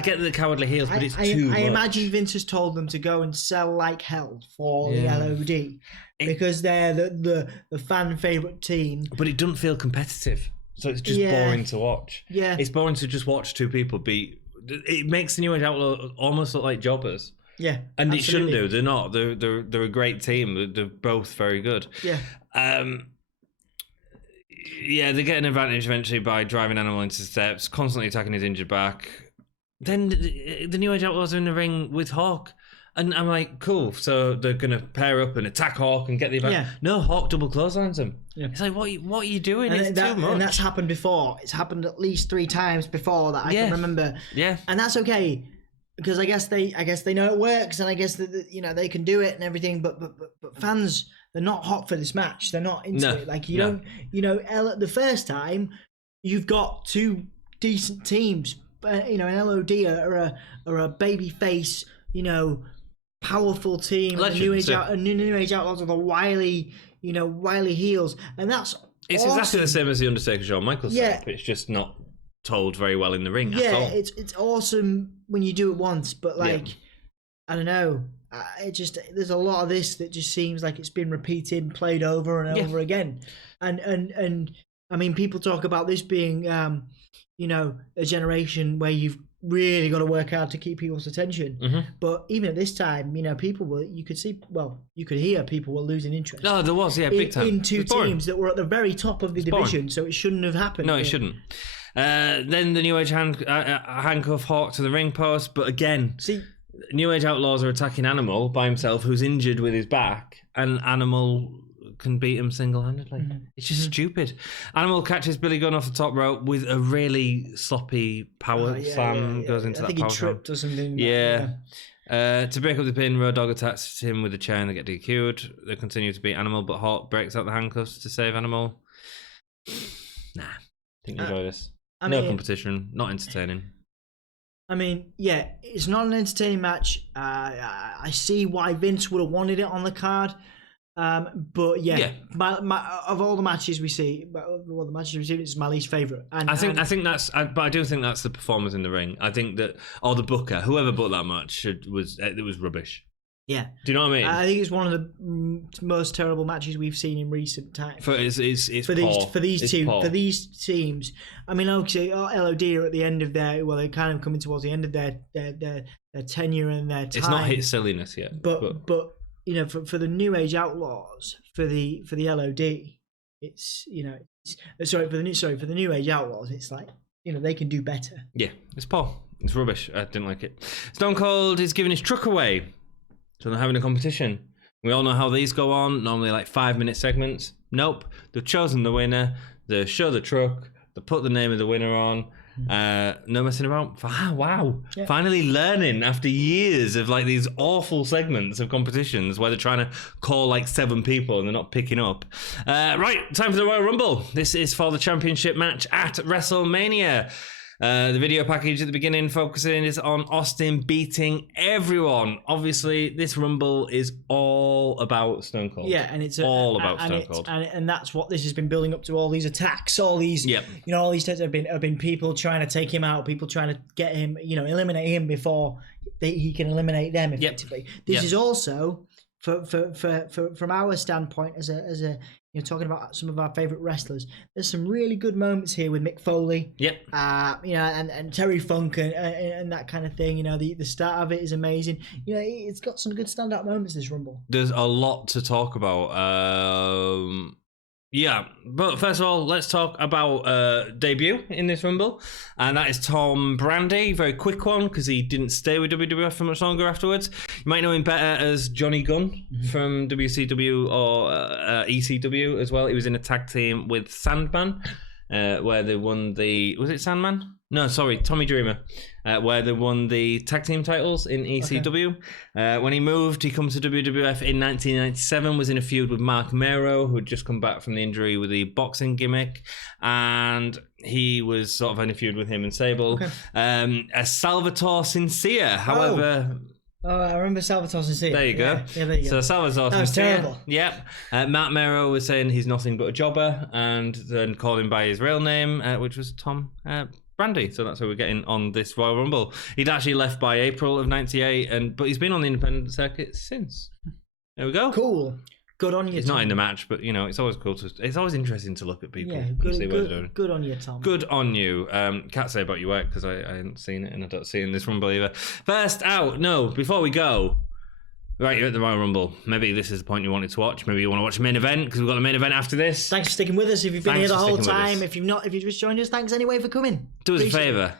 get the cowardly heels, but it's too much. I imagine Vince has told them to go and sell like hell for the LOD because they're the fan favorite team. But it doesn't feel competitive, so it's just boring to watch. Yeah, it's boring to just watch two people beat. It makes the New Age Outlaws almost look like jobbers. Yeah, and absolutely. It shouldn't do. They're not. They're a great team. They're both very good. Yeah. They get an advantage eventually by driving Animal into steps, constantly attacking his injured back. Then the New Age Outlaws are in the ring with Hawk. And I'm like, cool. So they're going to pair up and attack Hawk and get the advantage. Yeah. No, Hawk double clotheslines him. Yeah. It's like, what are you doing? It's too much. And that's happened before. It's happened at least 3 times before that I can remember. Yeah. And that's okay. Because I guess they know it works, and I guess that they can do it and everything. But fans, they're not hot for this match. They're not into it. Like don't. The first time you've got 2 decent teams. An LOD are a baby face. Powerful team. Legends, New Age Outlaws are the wily heels, and that's. It's awesome. Exactly the same as the Undertaker Shawn Michaels setup. It's just not told very well in the ring at all. It's awesome when you do it once, but I don't know. There's a lot of this that just seems like it's been repeated, played over and over again, and I mean, people talk about this being a generation where you've really got to work hard to keep people's attention. But even at this time, you could hear people were losing interest. No, there was, big time. In 2 teams that were at the very top of the division, so it shouldn't have happened. No, it shouldn't. Then the New Age handcuff Hawk to the ring post, but again, New Age Outlaws are attacking Animal by himself, who's injured with his back, and Animal can beat him single-handedly. It's just stupid. Animal catches Billy Gunn off the top rope with a really sloppy power slam. Goes into I think that power he tripped slam. or something. To break up the pin, Road Dogg attacks him with a chair and they get DQ'd. They continue to beat Animal, but Hawk breaks out the handcuffs to save Animal. Nah, think you enjoy this. No competition, not entertaining. I mean, it's not an entertaining match. I see why Vince would have wanted it on the card. But of all the matches we see, it's my least favourite. I do think that's the performers in the ring. I think that, or the booker, whoever booked that match, it was rubbish. Yeah. Do you know what I mean? I think it's one of the most terrible matches we've seen in recent times. For these teams. I mean, okay, LOD are at the end of they're kind of coming towards the end of their tenure and their time. It's not hit silliness yet. But for the New Age Outlaws, for the LOD, it's for the New Age Outlaws, it's like they can do better. Yeah, it's poor. It's rubbish. I didn't like it. Stone Cold is giving his truck away. So they're having a competition. We all know how these go on. Normally like 5-minute segments. Nope. They've chosen the winner. They show the truck. They put the name of the winner on. No messing about. Wow. Yeah. Finally learning after years of like these awful segments of competitions where they're trying to call like 7 people and they're not picking up. Right. Time for the Royal Rumble. This is for the championship match at WrestleMania. The video package at the beginning focusing is on Austin beating everyone. Obviously, this Rumble is all about Stone Cold. Yeah, and it's all about Stone Cold, and that's what this has been building up to. All these attacks, all these, all these times have been people trying to take him out, people trying to get him, eliminate him before he can eliminate them effectively. This is also from our standpoint as a talking about some of our favorite wrestlers. There's some really good moments here with Mick Foley. And Terry Funk and that kind of thing. The start of it is amazing. It's got some good standout moments, this Rumble. There's a lot to talk about. Yeah, but first of all, let's talk about debut in this Rumble, and that is Tom Brandy. Very quick one because he didn't stay with WWF for much longer afterwards. You might know him better as Johnny Gunn from WCW or ECW as well. He was in a tag team with Sandman, where they won the... Was it Sandman? No, sorry, Tommy Dreamer, where they won the tag team titles in ECW. Okay. When he moved, he comes to WWF in 1997, was in a feud with Mark Mero, who had just come back from the injury with the boxing gimmick, and he was sort of in a feud with him and Sable. Okay. A Salvatore Sincere, however... Oh, I remember Salvatore Sincere. There you go. Yeah, there you go. So Salvatore Sincere. Was terrible. Yep. Matt Mero was saying he's nothing but a jobber, and then called him by his real name, which was Tom Brandy. So that's how we're getting on this Royal Rumble. He'd actually left by April of '98, but he's been on the independent circuit since. There we go. Cool. Good on you, He's Tom. not in the match, but you know, it's always cool it's always interesting to look at people. Yeah, and see what they're doing. Good on you, Tom. Good on you. Can't say about your work because I haven't seen it and I don't see it in this Rumble either. First out, before we go, right, you're at the Royal Rumble. Maybe this is the point you wanted to watch. Maybe you want to watch the main event because we've got the main event after this. Thanks for sticking with us. If you've been here the whole time, if you've just joined us, thanks anyway for coming. Do us a favour.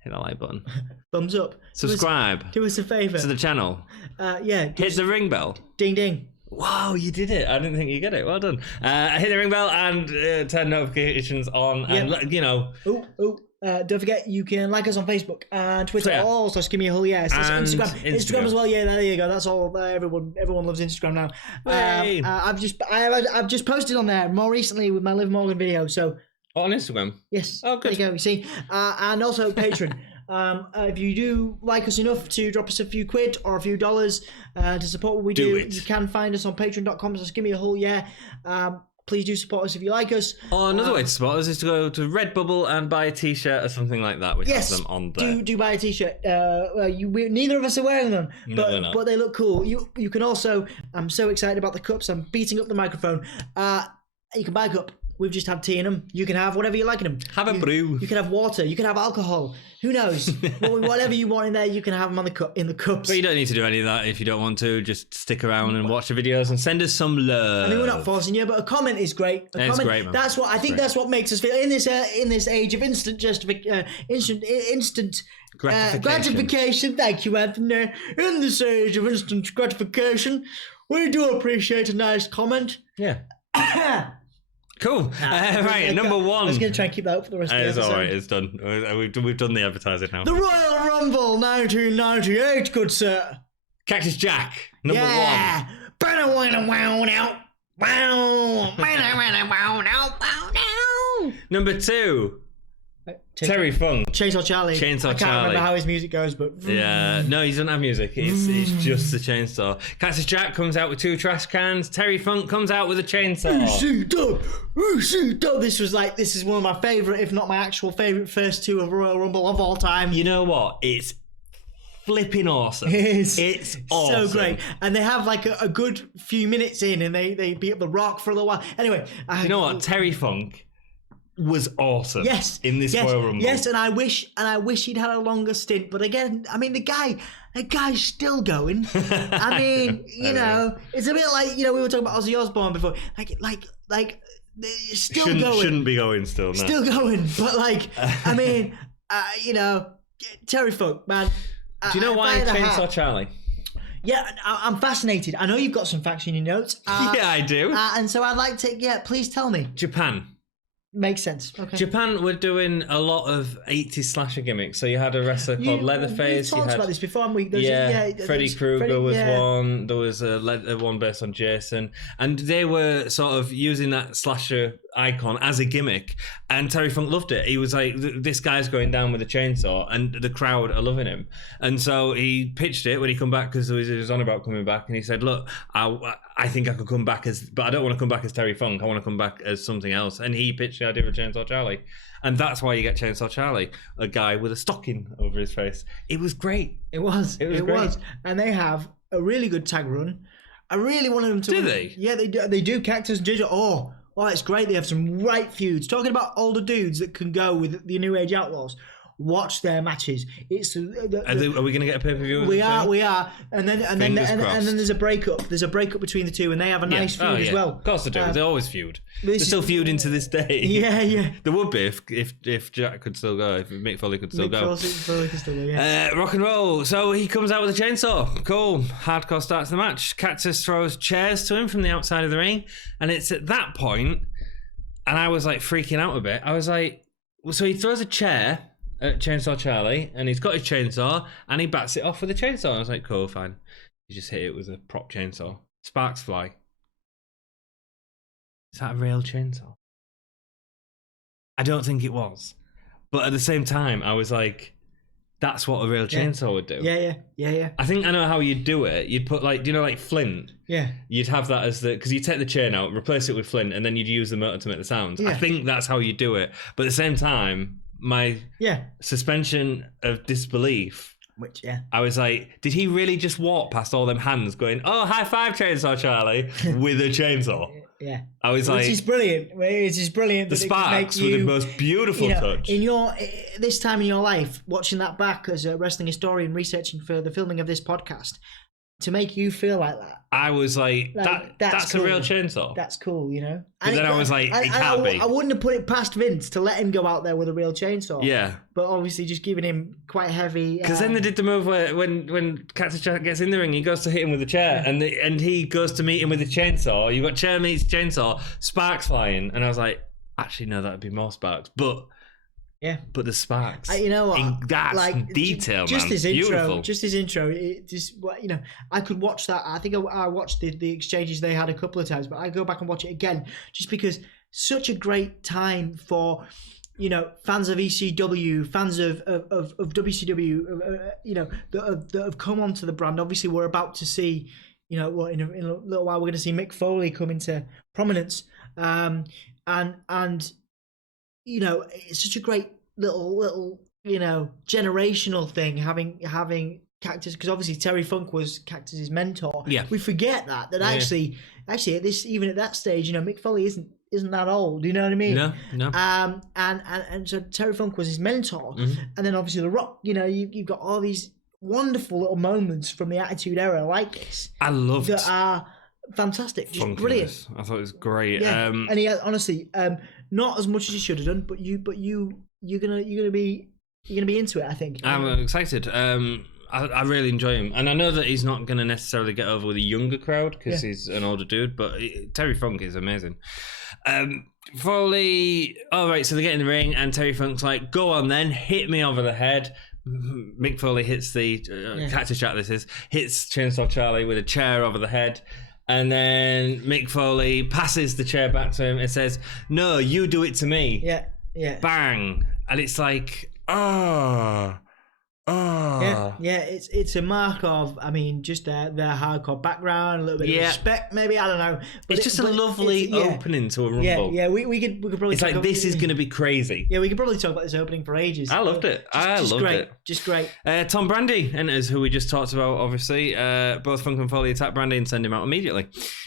Hit that like button. Thumbs up. Subscribe. Do us a favour. To the channel. Yeah. Hit the ring bell. Ding ding. Wow, you did it. I didn't think you get it. Well done. Hit the ring bell and turn notifications on. Yep. And, you know. Don't forget, you can like us on Facebook and Twitter. Also, Gimme a Hull, yeah. And Instagram as well. Yeah, there you go. That's all. Everyone loves Instagram now. I've just posted on there more recently with my Liv Morgan video. So on Instagram. Yes. Oh, good. There you go. You see, and also Patreon. If you do like us enough to drop us a few quid or a few dollars to support what we do, you can find us on patreon.com/Gimme a Hull, yeah. Please do support us if you like us. Oh, another way to support us is to go to Redbubble and buy a t-shirt or something like that. We have them on there. Do buy a t-shirt. Neither of us are wearing them, but they look cool. You can also, I'm so excited about the cups. I'm beating up the microphone. You can buy a cup. We've just had tea in them. You can have whatever you like in them. Have a brew. You can have water. You can have alcohol. Who knows? Whatever you want in there, you can have them in the cups. But you don't need to do any of that if you don't want to. Just stick around and watch the videos and send us some love. I mean, we're not forcing you, but a comment is great. It's great, man. That's what I think. That's what makes us feel in this age of instant gratification. Thank you, Anthony. In this age of instant gratification, we do appreciate a nice comment. Yeah. Cool. Right, number one. I was going to try and keep that up for the rest of the episode. It's all right. It's done. We've done the advertising now. The Royal Rumble 1998, good sir. Cactus Jack, number one. Number two. Terry Funk. Chainsaw Charlie. I can't remember how his music goes, but... Yeah, no, he doesn't have music. It's just the chainsaw. Cactus Jack comes out with 2 trash cans. Terry Funk comes out with a chainsaw. EC-Dub. This is one of my favourite, if not my actual favourite, first 2 of Royal Rumble of all time. You know what? It's flipping awesome. It's awesome. So great. And they have like a good few minutes in and they beat up The Rock for a little while. Anyway. You know what? Terry Funk was awesome. In this Royal Rumble. Yes, and I wish he'd had a longer stint. But again, I mean, the guy's still going. I mean, you know, it's a bit like, you know, we were talking about Ozzy Osbourne before. Like, still going. Shouldn't be going still. No. Still going, but like, I mean, you know, Terry Funk, man. Do you know why Chainsaw Charlie? Yeah, I'm fascinated. I know you've got some facts in your notes. Yeah, I do. And so I'd like to, please tell me. Japan. Makes sense. Okay. Japan were doing a lot of 80s slasher gimmicks. So you had a wrestler called Leatherface. We talked about this before, haven't we? Freddy Krueger was one. There was one based on Jason. And they were sort of using that slasher icon as a gimmick. And Terry Funk loved it. He was like, this guy's going down with a chainsaw and the crowd are loving him. And so he pitched it when he come back because he was on about coming back. And he said, look, I think I could come back but I don't want to come back as Terry Funk. I want to come back as something else. And he pitched the idea of Chainsaw Charlie. And that's why you get Chainsaw Charlie, a guy with a stocking over his face. It was great. It was. And they have a really good tag run. I really wanted them to Do they? Yeah, they do. They do. Cactus and Ginger. Oh, it's great. They have some right feuds. Talking about older dudes that can go with the New Age Outlaws. watch their matches. It's Are we going to get a pay-per-view? we are, and then there's a breakup. There's a breakup between the two, and they have a nice feud as well. Of course they do. They always feud. They're still feuding to this day. Yeah. There would be if Jack could still go, if Mick Foley could still go. Foley could still go, yeah. Rock and roll. So he comes out with a chainsaw. Cool. Hardcore starts the match. Cactus throws chairs to him from the outside of the ring, and it's at that point, and I was like freaking out a bit. I was like, so he throws a chair at Chainsaw Charlie, and he's got his chainsaw, and he bats it off with a chainsaw. I was like, cool, fine. He just hit it with a prop chainsaw. Sparks fly. Is that a real chainsaw? I don't think it was. But at the same time, I was like, that's what a real chainsaw would do. Yeah. I think I know how you'd do it. You'd put like, do you know like flint? Yeah. You'd have that as because you take the chain out, replace it with flint, and then you'd use the motor to make the sounds. Yeah. I think that's how you do it. But at the same time, my suspension of disbelief. Which, I was like, did he really just walk past all them hands going, oh, high five, Chainsaw Charlie, with a chainsaw? Yeah. I was like... Which is brilliant. It's just brilliant. The sparks were the most beautiful touch. In this time in your life, watching that back as a wrestling historian, researching for the filming of this podcast, to make you feel like that. I was like that's cool. A real chainsaw. That's cool, you know? But then I was like, it can't be. I wouldn't have put it past Vince to let him go out there with a real chainsaw. Yeah. But obviously just giving him quite heavy... Because then they did the move where when Cactus Jack gets in the ring, he goes to hit him with a chair, and he goes to meet him with a chainsaw. You've got chair meets chainsaw, sparks flying, and I was like, actually, no, that'd be more sparks. But... Yeah, but the sparks. You know what? That's like detail, just man. His Beautiful. Just his intro. It just, you know, I could watch that. I think I watched the exchanges they had a couple of times, but I go back and watch it again just because such a great time for, you know, fans of ECW, fans of WCW, you know, that have come onto the brand. Obviously, we're about to see, you know, in a little while we're going to see Mick Foley come into prominence, and you know, it's such a great little you know, generational thing having Cactus, because obviously Terry Funk was Cactus's mentor. Yeah, we forget that actually at this, even at that stage, you know, Mick Foley isn't that old. You know what I mean? No. And so Terry Funk was his mentor, and then obviously The Rock. You know, you've got all these wonderful little moments from the Attitude Era like this. I loved that are fantastic, just Funkiness. Brilliant. I thought it was great. Yeah. And he honestly, not as much as he should have done, but you're gonna be into it. I think. I'm excited. I really enjoy him, and I know that he's not going to necessarily get over with a younger crowd because he's an older dude. But Terry Funk is amazing. Foley. All right, so they get in the ring, and Terry Funk's like, "Go on, then, hit me over the head." Mick Foley hits the Cactus Jack. Hits Chainsaw Charlie with a chair over the head. And then Mick Foley passes the chair back to him and says, "No, you do it to me." Yeah. Bang. And it's like, oh. Yeah, it's a mark of, I mean, just their hardcore background, a little bit of respect, maybe, I don't know. But it's just a lovely opening to a Rumble. Yeah, we could probably. It's like, this is going to be crazy. Yeah, we could probably talk about this opening for ages. I loved it. I loved it. Just great. Tom Brandy enters, who we just talked about, obviously. Both Funk and Foley attack Brandy and send him out immediately.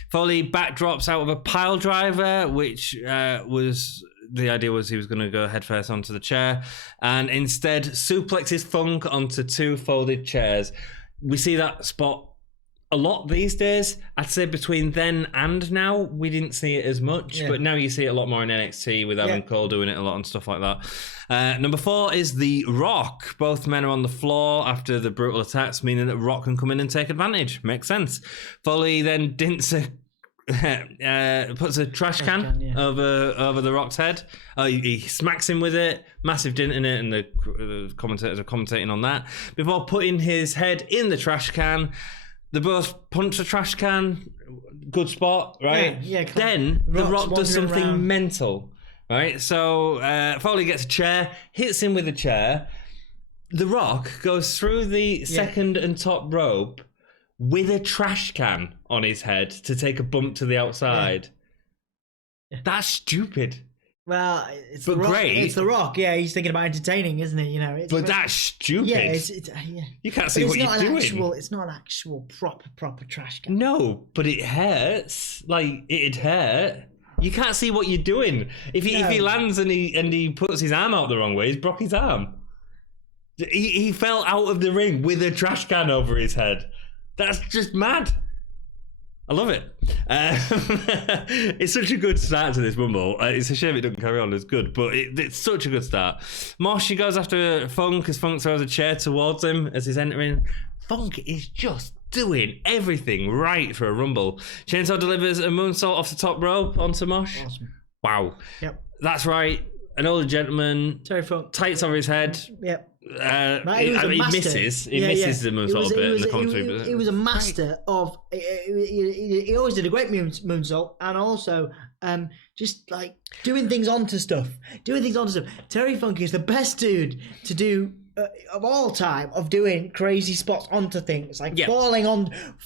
Foley backdrops out of a pile driver, which was... The idea was he was going to go headfirst onto the chair and instead suplexes Funk onto two folded chairs. We see that spot a lot these days. I'd say between then and now, we didn't see it as much, but now you see it a lot more in NXT with Adam Cole doing it a lot and stuff like that. Number 4 is The Rock. Both men are on the floor after the brutal attacks, meaning that Rock can come in and take advantage. Makes sense. Foley then puts a trash can over the Rock's head. He smacks him with it, massive dent in it, and the commentators are commentating on that. Before putting his head in the trash can, they both punch the trash can. Good spot, right? Yeah. Then the Rock does something mental, right? So Foley gets a chair, hits him with a chair. The Rock goes through the second and top rope with a trash can on his head to take a bump to the outside. Yeah. That's stupid. Well, it's but the Rock. Great. It's The Rock. Yeah, he's thinking about entertaining, isn't he? You know. But that's stupid. Yeah, you can't see what you're doing. It's not an actual proper trash can. No, but it hurts. Like, it'd hurt. You can't see what you're doing. If he lands and he puts his arm out the wrong way, he's broke his arm. He fell out of the ring with a trash can over his head. That's just mad. I love it. It's such a good start to this Rumble. It's a shame it doesn't carry on as good, but it's such a good start. Mosh, he goes after Funk as Funk throws a chair towards him as he's entering. Funk is just doing everything right for a Rumble. Chainsaw delivers a moonsault off the top rope onto Mosh. Awesome. Wow. Yep. That's right. An older gentleman. Terry Funk. Tights over his head. Yep. He misses. He misses the moonsault a bit in the commentary. He was a master of. He always did a great moonsault, and also just like doing things onto stuff. Terry Funk is the best dude to do. Of all time, of doing crazy spots onto things, like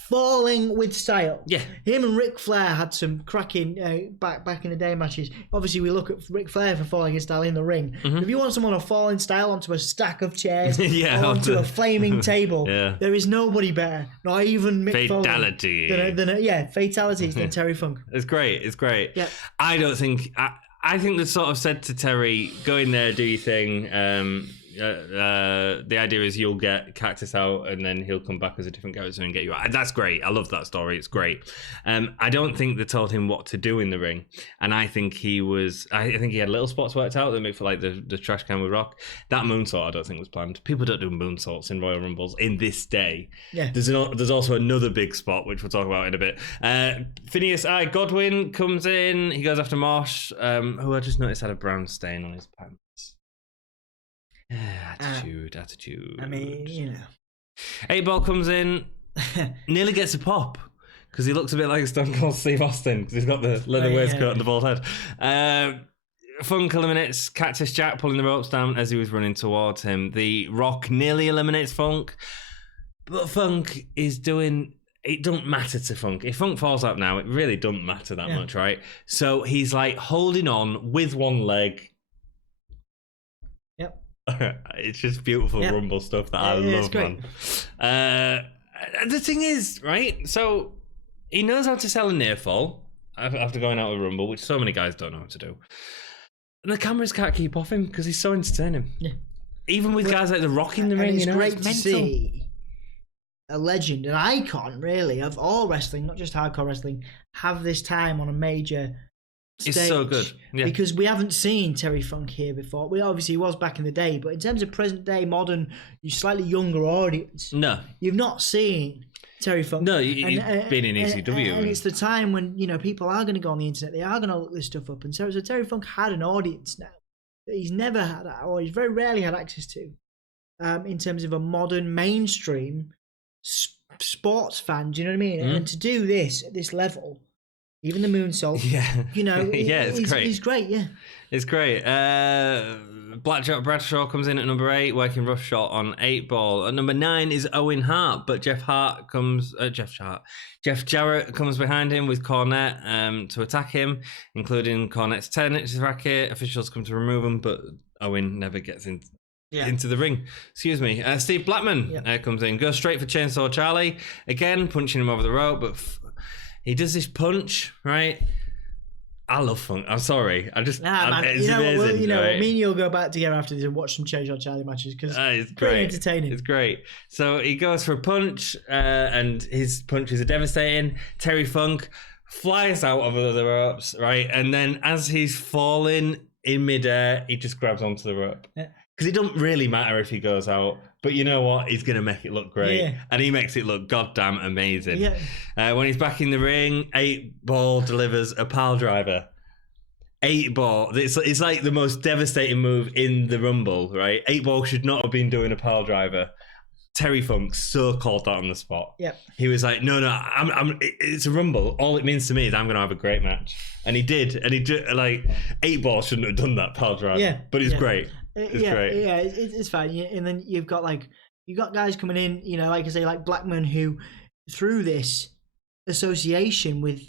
falling with style. Yeah, him and Ric Flair had some cracking back in the day matches. Obviously, we look at Ric Flair for falling in style in the ring. Mm-hmm. If you want someone to fall in style onto a stack of chairs, or onto a flaming table, there is nobody better. Not even Mick fatality. Foley. Fatalities than Terry Funk. It's great. Yeah, I don't think. I think they sort of said to Terry, "Go in there, do your thing." The idea is you'll get Cactus out and then he'll come back as a different character and get you out. That's great. I love that story. It's great. I don't think they told him what to do in the ring, and I think he had little spots worked out that make for like the trash can with Rock. That moonsault I don't think was planned. People don't do moonsaults in Royal Rumbles in this day. Yeah. There's also another big spot which we'll talk about in a bit. Phineas Godwin comes in. He goes after Mosh, who I just noticed had a brown stain on his pants. Attitude. I mean, 8-Ball comes in, nearly gets a pop because he looks a bit like Stone Cold Steve Austin because he's got the leather waistcoat and the bald head. Funk eliminates Cactus Jack, pulling the ropes down as he was running towards him. The Rock nearly eliminates Funk, but Funk is doing. It don't matter to Funk. If Funk falls out now, it really don't matter that much, right? So he's like holding on with one leg. It's just beautiful Rumble stuff that I love, man. The thing is, right? So he knows how to sell a near fall after going out of Rumble, which so many guys don't know how to do. And the cameras can't keep off him because he's so entertaining. Yeah. Even with guys like The Rock in the ring, it's great to see a legend, an icon, really, of all wrestling, not just hardcore wrestling, have this time on a major stage. It's so good. Yeah. Because we haven't seen Terry Funk here before. We obviously he was back in the day, but in terms of present day, modern, slightly younger audience, no, you've not seen Terry Funk. No, you've been in ECW. And it's the time when people are going to go on the internet, they are going to look this stuff up. And so Terry Funk had an audience now that he's never had, or he's very rarely had access to, in terms of a modern mainstream sports fan. Do you know what I mean? And to do this at this level. Even the moonsault, it's great. He's great, it's great. Blackjack Bradshaw comes in at number 8, working rough shot on 8-Ball. At number 9 is Owen Hart, but Jeff Jarrett comes behind him with Cornette to attack him, including Cornette's tennis racket. Officials come to remove him, but Owen never gets into the ring. Excuse me. Steve Blackman comes in, goes straight for Chainsaw Charlie again, punching him over the rope, but. He does this punch, right? I love Funk. I'm sorry. It's amazing. Me and you'll go back together after this and watch some Chainsaw Charlie matches because it's pretty entertaining. It's great. So he goes for a punch, and his punches are devastating. Terry Funk flies out over the ropes, right? And then as he's falling in midair, he just grabs onto the rope. Because it doesn't really matter if he goes out. But you know what? He's going to make it look great. Yeah. And he makes it look goddamn amazing. Yeah. When he's back in the ring, 8-Ball delivers a pile driver. 8-Ball. It's like the most devastating move in the Rumble, right? 8-Ball should not have been doing a pile driver. Terry Funk so called that on the spot. Yeah. He was like, no, it's a Rumble. All it means to me is I'm going to have a great match. And he did. And he did, like, 8-Ball shouldn't have done that pile driver. Yeah. But it's great. It's great. Yeah, it's fine. And then you've got guys coming in, like I say, like Blackman, who through this association with,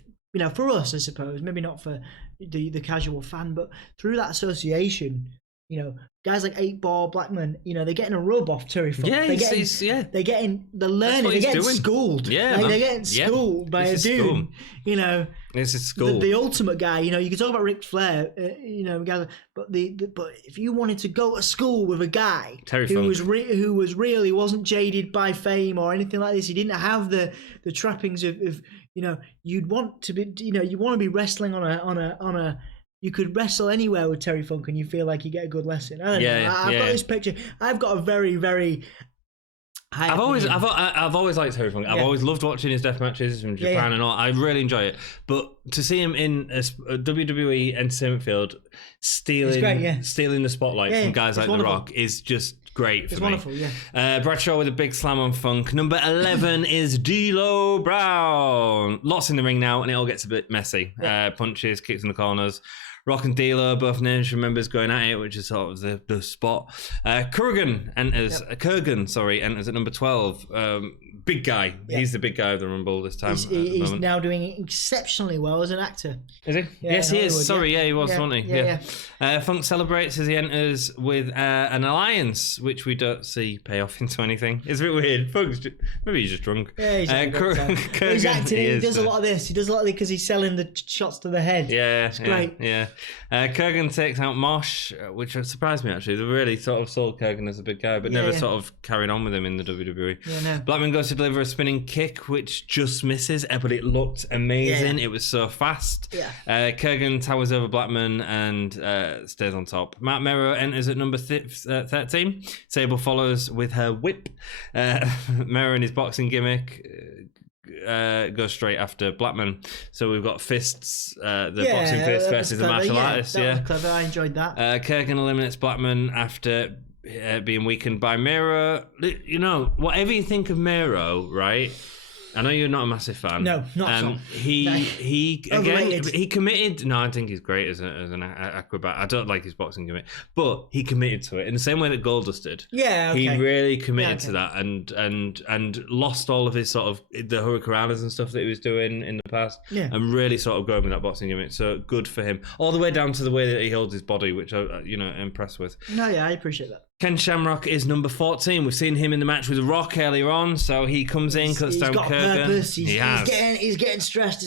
for us, I suppose, maybe not for the casual fan, but through that association, guys like 8 Ball, Blackman, they're getting a rub off Terry Funk. Yeah, they're learning, they're getting schooled. Yeah, they're getting schooled by a dude. This is school. The ultimate guy. You can talk about Ric Flair, guys, but but if you wanted to go to school with a guy who was really wasn't jaded by fame or anything like this, he didn't have the trappings of you'd want to be, you want to be wrestling on a. You could wrestle anywhere with Terry Funk, and you feel like you get a good lesson. I don't know. I've got this picture. I've got a very, very. I've always liked Terry Funk. I've always loved watching his death matches from Japan and all. I really enjoy it. But to see him in a WWE entertainment field stealing the spotlight from guys like wonderful. The Rock is just great for it's me. Wonderful, yeah. Bradshaw with a big slam on Funk. Number 11 is D'Lo Brown. Lots in the ring now, and it all gets a bit messy. Punches, kicks in the corners. Rock and D'Lo, both names members going at it, which is sort of the spot. Kurgan enters at number 12. Big guy. Yeah. He's the big guy of the Rumble this time. He's now doing exceptionally well as an actor. Is he? Yeah, yes, he is. Sorry, he was, wasn't he? Yeah. Funk celebrates as he enters with an alliance, which we don't see pay off into anything. It's a bit weird. Maybe he's just drunk. Yeah, he's he's acting. He does a lot of this. He does a lot of it because he's selling the shots to the head. Yeah, it's great. Yeah. Kurgan takes out Mosh, which surprised me actually. They really sort of sold Kurgan as a big guy, but never sort of carried on with him in the WWE. Yeah, no. Blackman goes to deliver a spinning kick, which just misses, but it looked amazing. It was so fast. Yeah. Kurgan towers over Blackman and stays on top. Matt Mero enters at number 13. Sable follows with her whip. Mero in his boxing gimmick goes straight after Blackman. So we've got fists, the boxing fist versus the martial artist. That was clever. I enjoyed that. Kurgan eliminates Blackman after being weakened by Mero. Whatever you think of Mero, right? I know you're not a massive fan. No, not at all. He committed. No, I think he's great as an acrobat. I don't like his boxing gimmick, but he committed to it in the same way that Goldust did. Yeah, okay. He really committed to that and lost all of his sort of the hurricanranas and stuff that he was doing in the past. Yeah. And really sort of going with that boxing gimmick. So good for him. All the way down to the way that he holds his body, which I'm impressed with. No, yeah, I appreciate that. Ken Shamrock is number 14. We've seen him in the match with The Rock earlier on, so he comes in, cuts down Kurgan. Purpose. He's getting stressed.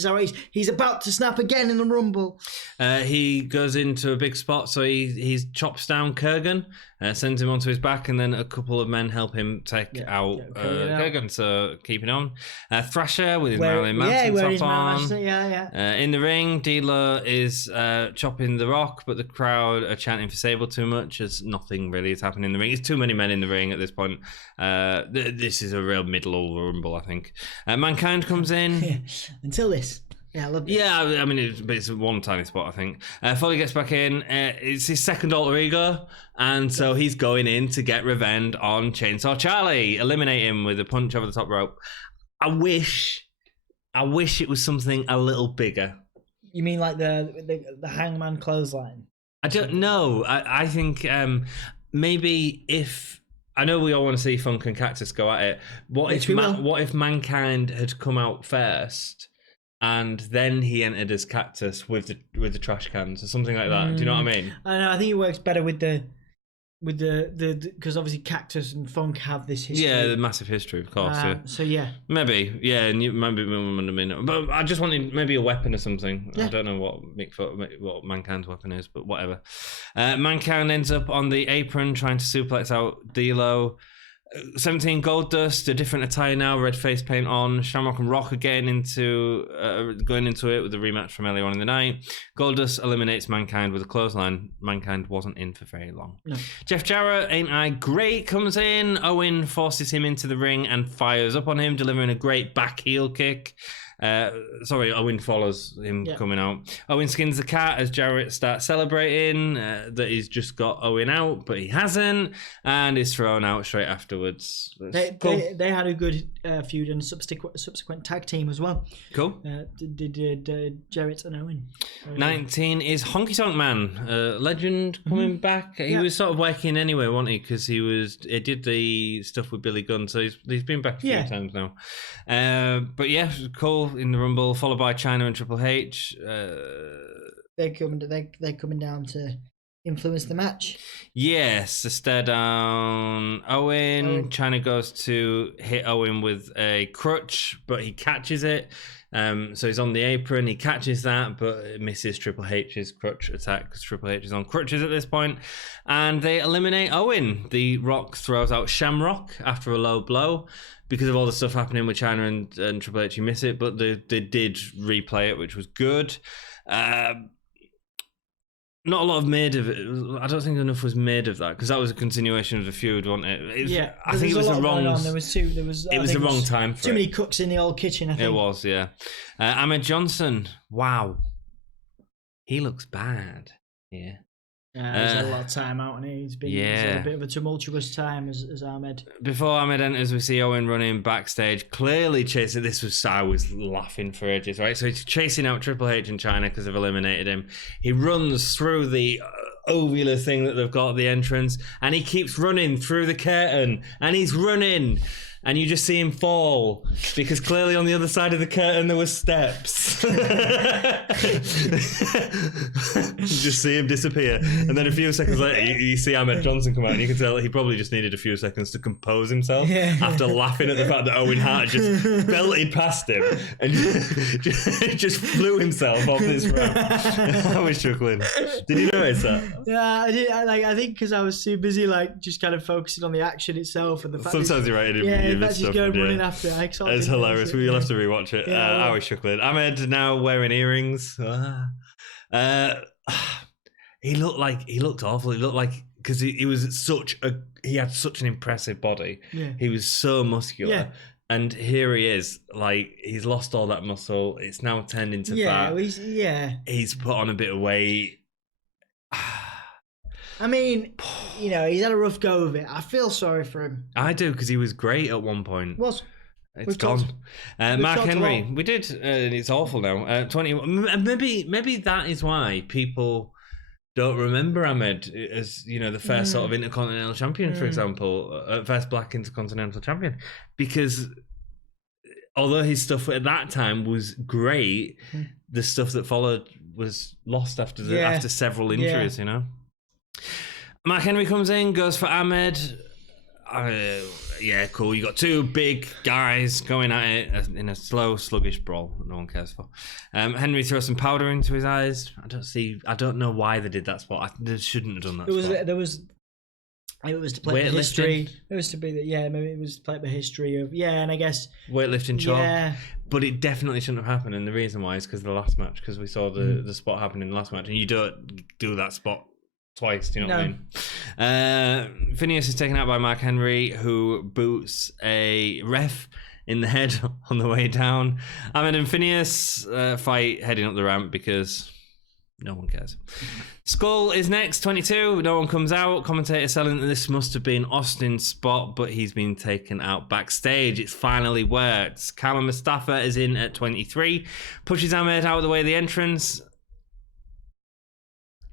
He's about to snap again in the Rumble. He goes into a big spot, so he chops down Kurgan, sends him onto his back, and then a couple of men help him take out Kurgan, so keeping on. Thrasher with his Marilyn Manson top on. In the ring, D'Lo is chopping The Rock, but the crowd are chanting for Sable too much, as nothing really is happening in the ring. It's too many men in the ring at this point. This is a real middle Rumble, I think. Mankind comes in. Until this. Yeah, I love it. Yeah, I mean, it's one tiny spot, I think. Foley gets back in. It's his second alter ego, and so he's going in to get revenge on Chainsaw Charlie, eliminate him with a punch over the top rope. I wish it was something a little bigger. You mean like the hangman clothesline? I don't know. I think maybe if... I know we all want to see Funk and Cactus go at it. What if Mankind had come out first and then he entered as Cactus with the trash cans or something like that? Do you know what I mean? I know. I think it works better with the because obviously Cactus and Funk have this history. Yeah, the massive history, of course. So yeah, maybe, and but I just wanted maybe a weapon or something. Yeah. I don't know what Mankind's weapon is, but whatever. Mankind ends up on the apron trying to suplex out D'Lo. 17 Goldust, a different attire now, red face paint on. Shamrock and Rock are going into it with a rematch from earlier on in the night. Goldust eliminates Mankind with a clothesline. Mankind wasn't in for very long. No. Jeff Jarrett, Ain't I Great, comes in. Owen forces him into the ring and fires up on him, delivering a great back heel kick. Owen follows him coming out. Owen skins the cat as Jarrett starts celebrating that he's just got Owen out, but he hasn't, and is thrown out straight afterwards. They had a good feud and subsequent tag team as well. Cool. Did Jarrett and Owen. 19 is Honky Tonk Man, legend coming back. He was sort of working anyway, wasn't he? Because he did the stuff with Billy Gunn, so he's been back a few times now. But yeah, cool. In the Rumble, followed by China and Triple H. They're coming down to influence the match? Yes, the stare down. Owen. China goes to hit Owen with a crutch, but he catches it. So he's on the apron, he catches that, but it misses Triple H's crutch attack because Triple H is on crutches at this point, and they eliminate Owen. The Rock throws out Shamrock after a low blow. Because of all the stuff happening with China and Triple H, you miss it, but they did replay it, which was good. Not a lot of made of it. I don't think enough was made of that because that was a continuation of the feud, wasn't it? I think it was the wrong. There was two. There was. It was the wrong time. For too many cooks in the old kitchen. I think it was. Yeah. Ahmed Johnson. Wow. He looks bad. Yeah. He's had a lot of time out, and he's had a bit of a tumultuous time as Ahmed. Before Ahmed enters, we see Owen running backstage, clearly chasing. I was laughing for ages, right? So he's chasing out Triple H in China because they've eliminated him. He runs through the ovular thing that they've got at the entrance, and he keeps running through the curtain, and he's running. And you just see him fall because clearly on the other side of the curtain there were steps. You just see him disappear, and then a few seconds later you see Ahmed Johnson come out, and you can tell he probably just needed a few seconds to compose himself after laughing at the fact that Owen Hart just belted past him and just flew himself off this ramp. I was chuckling. Did you notice that? Yeah, I did. I think because I was too busy, just kind of focusing on the action itself and the fact. Sometimes you're right. That's just going running after. It's hilarious. You'll have to rewatch it. I was chuckling. Ahmed now wearing earrings. He looked awful. He looked like because he had such an impressive body. Yeah. He was so muscular. Yeah. And here he is, he's lost all that muscle. It's now turned into fat. He's put on a bit of weight. I mean, he's had a rough go of it. I feel sorry for him. I do, because he was great at one point. It's gone. Mark Henry, we did, and it's awful now. 20. Maybe that is why people don't remember Ahmed as the first sort of Intercontinental champion, for example, first Black Intercontinental champion, because although his stuff at that time was great, the stuff that followed was lost after several injuries. Mark Henry comes in, goes for Ahmed. Cool. You got two big guys going at it in a slow, sluggish brawl that no one cares for. Henry throws some powder into his eyes. I don't know why they did that spot. They shouldn't have done that. It was to play the history. It was to be maybe it was to play the history of and I guess weightlifting chalk. Yeah. But it definitely shouldn't have happened, and the reason why is because of the last match, because we saw the spot happen in the last match, and you don't do that spot twice, do you know what I mean? Phineas is taken out by Mark Henry, who boots a ref in the head on the way down. Ahmed and Phineas fight heading up the ramp because no one cares. Skull is next, 22. No one comes out. Commentator selling that this must have been Austin's spot, but he's been taken out backstage. It's finally worked. Callum Mustafa is in at 23. Pushes Ahmed out of the way of the entrance.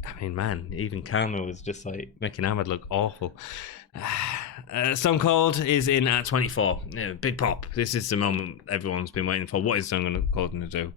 I mean, man, even Karma was just making Ahmed look awful. Stone Cold is in at 24. Big pop. This is the moment everyone's been waiting for. What is Stone Cold going to do?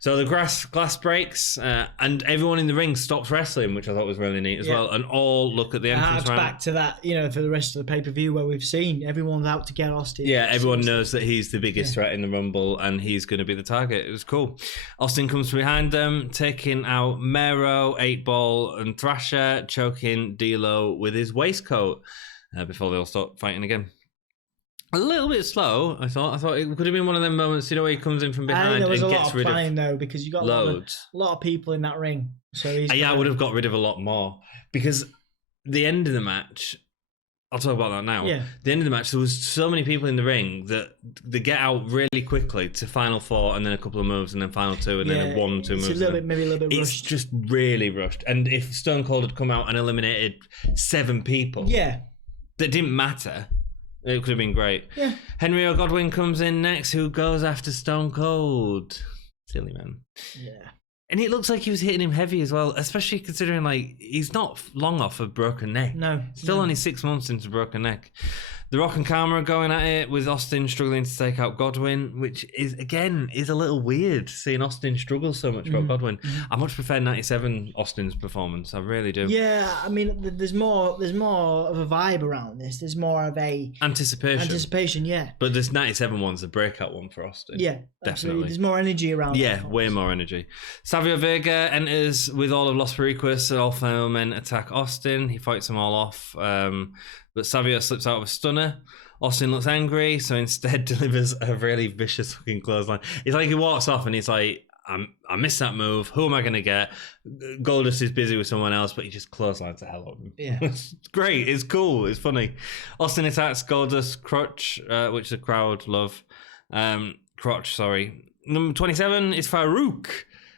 So the glass breaks, and everyone in the ring stops wrestling, which I thought was really neat as well. And all look at the entrance ramp. Back to that, for the rest of the pay-per-view where we've seen everyone's out to get Austin. Yeah, everyone knows that he's the biggest threat in the Rumble, and he's going to be the target. It was cool. Austin comes behind them, taking out Mero, 8-Ball, and Thrasher, choking D'Lo with his waistcoat. Before they all start fighting again. A little bit slow, I thought. I thought it could have been one of them moments, where he comes in from behind and gets rid of loads. Though, because you got a lot of people in that ring. So I would have got rid of a lot more, because the end of the match, I'll talk about that now. Yeah. The end of the match, there was so many people in the ring that they get out really quickly to final 4, and then a couple of moves, and then final 2, and then 1-2 moves. It's maybe a little bit rushed. It's just really rushed. And if Stone Cold had come out and eliminated 7 people, that didn't matter, it could have been great. Yeah. Henry O. Godwin comes in next, who goes after Stone Cold. Silly man. Yeah. And it looks like he was hitting him heavy as well, especially considering he's not long off a broken neck. No. Still only 6 months into broken neck. The Rock and Karma are going at it with Austin struggling to take out Godwin, which is a little weird seeing Austin struggle so much about Godwin. I much prefer 97 Austin's performance. I really do. Yeah, I mean, there's more of a vibe around this. There's more of a anticipation. Yeah. But this 97 one's the breakout one for Austin. Yeah, definitely. Absolutely. There's more energy around. Yeah, way more energy. Savio Vega enters with all of Los Periquas. All female men attack Austin. He fights them all off. But Savio slips out of a stunner. Austin looks angry, so instead delivers a really vicious fucking clothesline. It's like he walks off and he's like, I missed that move. Who am I going to get? Goldust is busy with someone else, but he just clotheslines the hell out of him. Yeah. It's great. It's cool. It's funny. Austin attacks Goldust crotch, which the crowd love. Crotch, sorry. Number 27 is Farouk,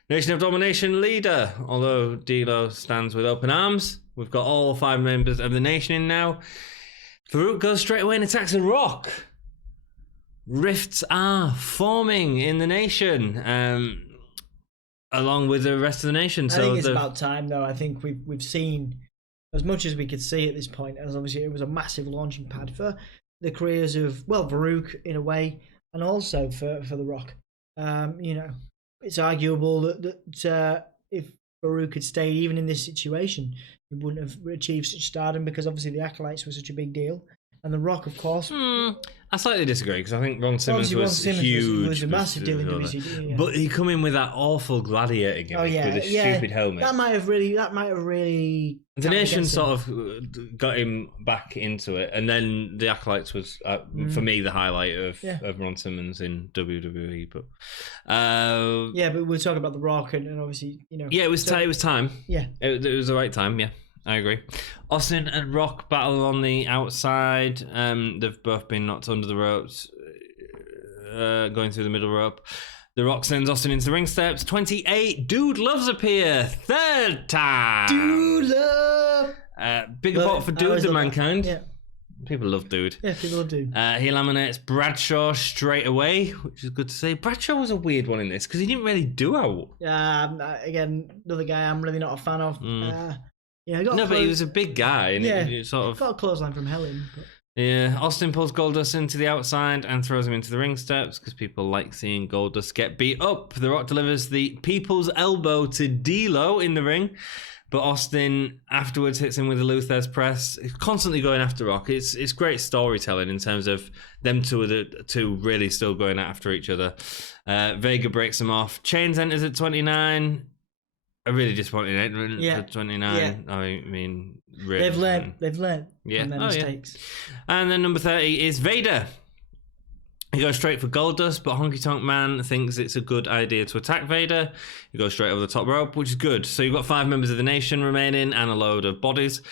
Nation of Domination leader. Although D'Lo stands with open arms, we've got all 5 members of the Nation in now. Farouk goes straight away and attacks The Rock. Rifts are forming in the Nation, along with the rest of the Nation. I think it's about time, though. I think we've seen as much as we could see at this point, as obviously it was a massive launching pad for the careers of, well, Farouk in a way, and also for The Rock. You know, it's arguable that if Farouk had stayed even in this situation, he wouldn't have achieved such stardom, because obviously the Acolytes were such a big deal. And The Rock, of course. I slightly disagree, because I think Ron Simmons was huge. Was a massive deal in WCW. Yeah. But he come in with that awful gladiator gimmick with his stupid helmet. That might have really. The Nation sort of got him back into it, and then the Acolytes was, for me, the highlight of Ron Simmons in WWE. But but we'll talk about The Rock and obviously, you know. Yeah, it was time. Yeah, it was the right time. Yeah. I agree. Austin and Rock battle on the outside. They've both been knocked under the ropes, going through the middle rope. The Rock sends Austin into the ring steps. 28. Dude Loves appear. 3rd time. Dude Love. Big pop for Dude the Mankind. Yeah. People love Dude. Yeah, people love Dude. He eliminates Bradshaw straight away, which is good to see. Bradshaw was a weird one in this because he didn't really do out. Again, another guy I'm really not a fan of. But he was a big guy, and he sort of got a clothesline from Helen. But... Yeah, Austin pulls Goldust into the outside and throws him into the ring steps because people like seeing Goldust get beat up. The Rock delivers the people's elbow to D'Lo in the ring, but Austin afterwards hits him with a Luther's press. He's constantly going after Rock. It's great storytelling in terms of them two really still going after each other. Vega breaks him off. Chains enters at 29. A really disappointing entrant for 29. Yeah. I mean, really. They've learned from their mistakes. And then number 30 is Vader. He goes straight for Goldust, but Honky Tonk Man thinks it's a good idea to attack Vader. He goes straight over the top rope, which is good. So you've got 5 members of the Nation remaining and a load of bodies.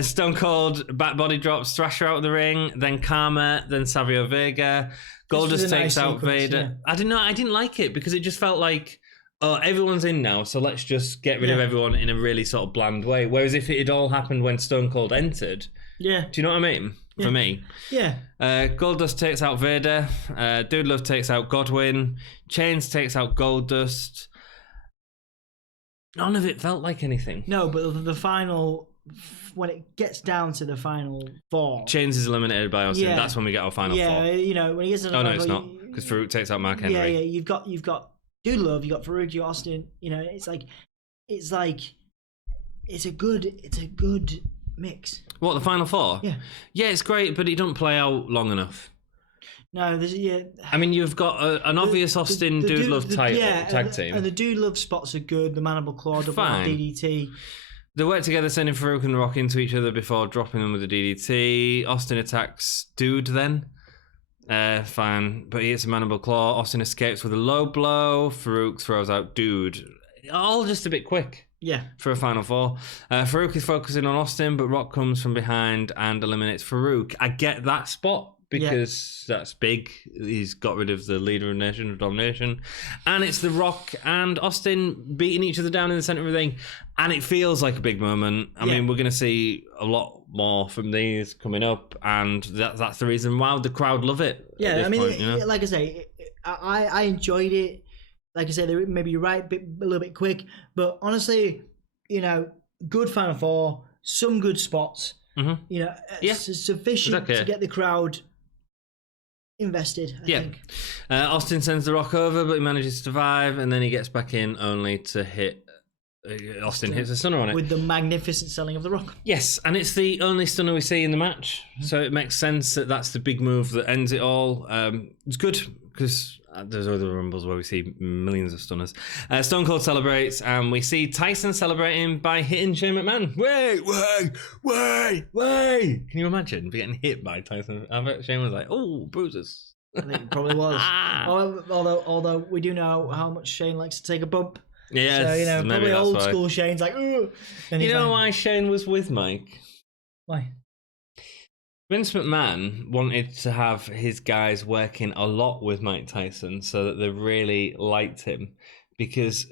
Stone Cold back body drops Thrasher out of the ring, then Karma, then Savio Vega. Goldust takes out Vader. Yeah. I didn't like it because it just felt like, oh, everyone's in now, so let's just get rid of everyone in a really sort of bland way. Whereas if it had all happened when Stone Cold entered, do you know what I mean? For me. Yeah. Goldust takes out Vader. Dude Love takes out Godwin. Chains takes out Goldust. None of it felt like anything. No, but the final, when it gets down to the final 4. Chains is eliminated by Austin. Yeah. That's when we get our final 4. Yeah, you know, when he gets to the final 4. No, it's not, because Farouk takes out Mark Henry. Yeah, you've got Dude Love, you got Farouk, you Austin. You know, it's a good mix. What, the final 4? Yeah. Yeah, it's great, but it doesn't play out long enough. No, I mean, you've got an obvious Austin Dude Love tag team. And the Dude Love spots are good. The Mandible Claw, double DDT. They work together, sending Farouk and The Rock into each other before dropping them with the DDT. Austin attacks Dude then. Fine, but he hits a Mandible Claw. Austin escapes with a low blow. Farouk throws out Dude. All just a bit quick. Yeah. For a final 4. Farouk is focusing on Austin, but Rock comes from behind and eliminates Farouk. I get that spot because that's big. He's got rid of the leader of Nation of Domination. And it's The Rock and Austin beating each other down in the center of the ring. And it feels like a big moment. I mean, we're going to see a lot more from these coming up. And that's the reason why the crowd love it. Yeah, I mean, like I say, I enjoyed it. Like I said, maybe you're right, a little bit quick. But honestly, you know, good final 4, some good spots. You know, sufficient to get the crowd invested, I think. Austin sends The Rock over, but he manages to survive, and then he gets back in only to hit... Austin hits a stunner on it. With the magnificent selling of The Rock. Yes, and it's the only stunner we see in the match, so it makes sense that that's the big move that ends it all. It's good, because there's other Rumbles where we see millions of stunners. Stone Cold celebrates, and we see Tyson celebrating by hitting Shane McMahon. Wait! Can you imagine getting hit by Tyson? I bet Shane was like, oh, bruises. I think it probably was. Although we do know how much Shane likes to take a bump. Yes, so, you know, probably old school Shane's like, ugh. You know why Shane was with Mike? Why? Vince McMahon wanted to have his guys working a lot with Mike Tyson so that they really liked him, because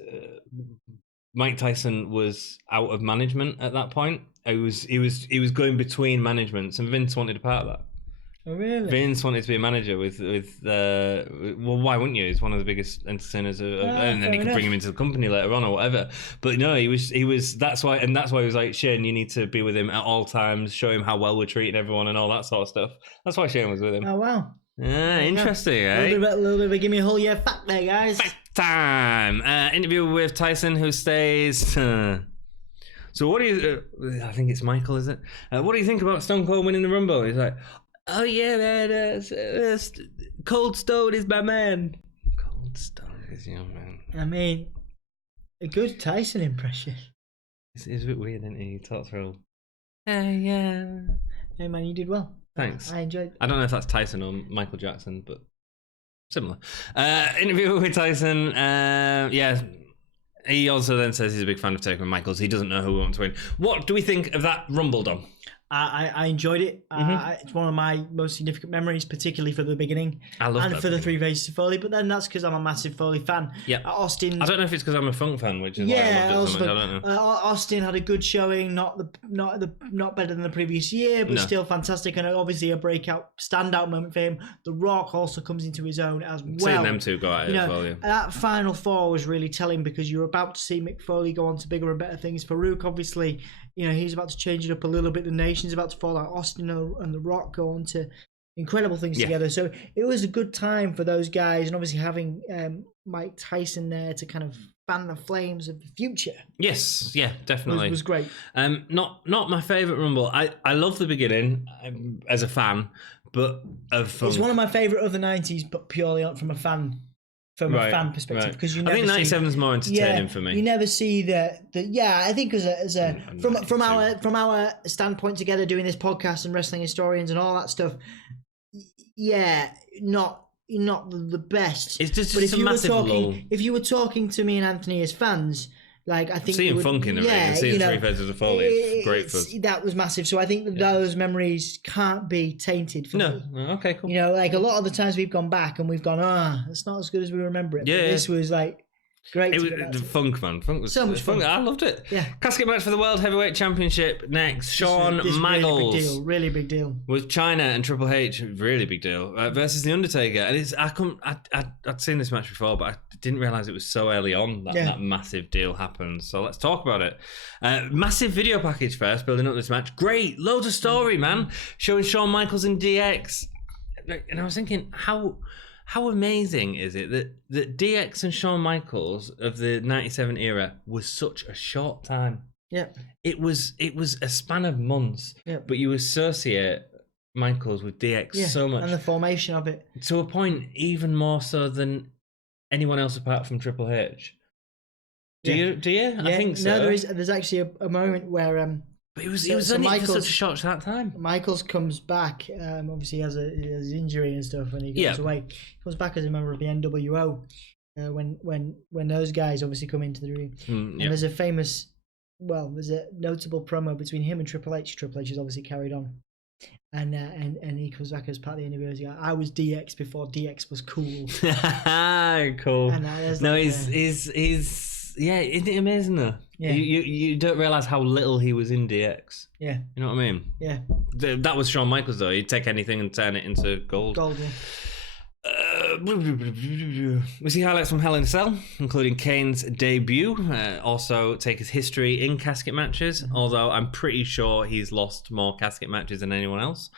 Mike Tyson was out of management at that point. He was going between managements, and Vince wanted a part of that. Oh, really? Vince wanted to be a manager with well, why wouldn't you? He's one of the biggest entertainers, and then you could bring him into the company later on or whatever. But no, he was. That's why he was like, Shane, you need to be with him at all times, show him how well we're treating everyone and all that sort of stuff. That's why Shane was with him. Oh wow. Interesting, eh? A little bit of Gimme a whole year fact there, guys. Fact time. Interview with Tyson, who stays. So what do you? I think it's Michael, is it? What do you think about Stone Cold winning the Rumble? He's like, oh yeah, man, Cold Stone is my man. Cold Stone is your man. I mean, a good Tyson impression. It's a bit weird, isn't he? He talks real. Yeah. Hey man, you did well. Thanks. I enjoyed. I don't know if that's Tyson or Michael Jackson, but similar. Interview with Tyson. Yeah. He also then says he's a big fan of Taker and Michaels. He doesn't know who wants to win. What do we think of that Rumble, Dom? I enjoyed it. It's one of my most significant memories, particularly for the beginning. I love and that for the thing. 3 Faces of Foley. But then that's because I'm a massive Foley fan. Yeah. Austin. I don't know if it's because I'm a funk fan, which is why I loved it so much. I don't know. Austin had a good showing, not better than the previous year, but still fantastic, and obviously a standout moment for him. The Rock also comes into his own as well. Seeing them two go at it as well. Yeah. That final four was really telling, because you're about to see Mick Foley go on to bigger and better things. Farouk, obviously, you know, he's about to change it up a little bit. The Nation's about to fall out. Austin and The Rock go on to incredible things together. So it was a good time for those guys, and obviously having Mike Tyson there to kind of fan the flames of the future. Yes, yeah, definitely. It was great. Not my favourite Rumble. I love the beginning as a fan, but it's one of my favourite of the 90s, but purely from a fan perspective, because you never. I think 97 is more entertaining for me. You never see the I think from our standpoint together doing this podcast and wrestling historians and all that stuff, not the best. It's just but a massive lull. If you were talking to me and Anthony as fans, like, I think seeing Funk in the ring and seeing 3 Faces of Foley is great for us. That was massive. So I think that those memories can't be tainted for me. Okay, cool. You know, like a lot of the times we've gone back and we've gone, it's not as good as we remember it. Yeah. But this was like great. The Funk, man. Funk was so much fun. I loved it. Yeah. Casket match for the World Heavyweight Championship next. Shawn Michaels. Really big deal. With Chyna and Triple H, really big deal, versus The Undertaker. And I'd seen this match before, but I didn't realise it was so early on that massive deal happened. So let's talk about it. Massive video package first, building up this match. Great. Loads of story, man. Showing Shawn Michaels in DX. And I was thinking, how amazing is it that DX and Shawn Michaels of the 97 era was such a short time? Yeah. It was a span of months, but you associate Michaels with DX so much. And the formation of it. To a point even more so than anyone else apart from Triple H. Do you? Yeah. I think so. No, there's actually a moment where but it was only for such a short time. Michaels comes back, obviously he has his injury and stuff, and he goes away. He comes back as a member of the NWO when those guys obviously come into the ring. And there's there's a notable promo between him and Triple H. Triple H is obviously carried on. And he comes back as part of the NWO. He's like, I was DX before DX was cool. Cool. And he's isn't it amazing though? Yeah. You don't realise how little he was in DX. Yeah. You know what I mean? Yeah. That was Shawn Michaels though. He'd take anything and turn it into gold. Gold, yeah. We see highlights from Hell in a Cell, including Kane's debut. Also, Taker's history in casket matches, although I'm pretty sure he's lost more casket matches than anyone else.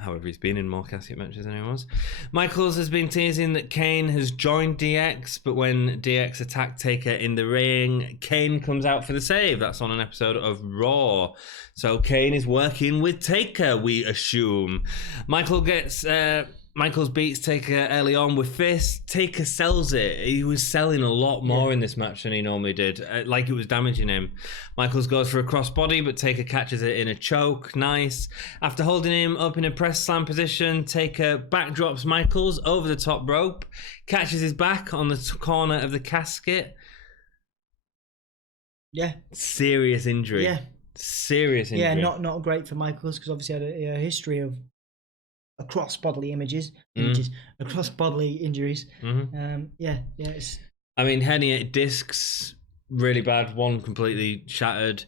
However, he's been in more casket matches than anyone else. Michaels has been teasing that Kane has joined DX, but when DX attacked Taker in the ring, Kane comes out for the save. That's on an episode of Raw. So Kane is working with Taker, we assume. Michaels beats Taker early on with fists. Taker sells it. He was selling a lot more in this match than he normally did, like it was damaging him. Michaels goes for a crossbody, but Taker catches it in a choke. Nice. After holding him up in a press slam position, Taker backdrops Michaels over the top rope, catches his back on the corner of the casket. Yeah. Serious injury. Yeah. Serious injury. Yeah, not great for Michaels, because obviously had a history of across bodily across bodily injuries. It's... I mean, herniated discs, really bad. One completely shattered,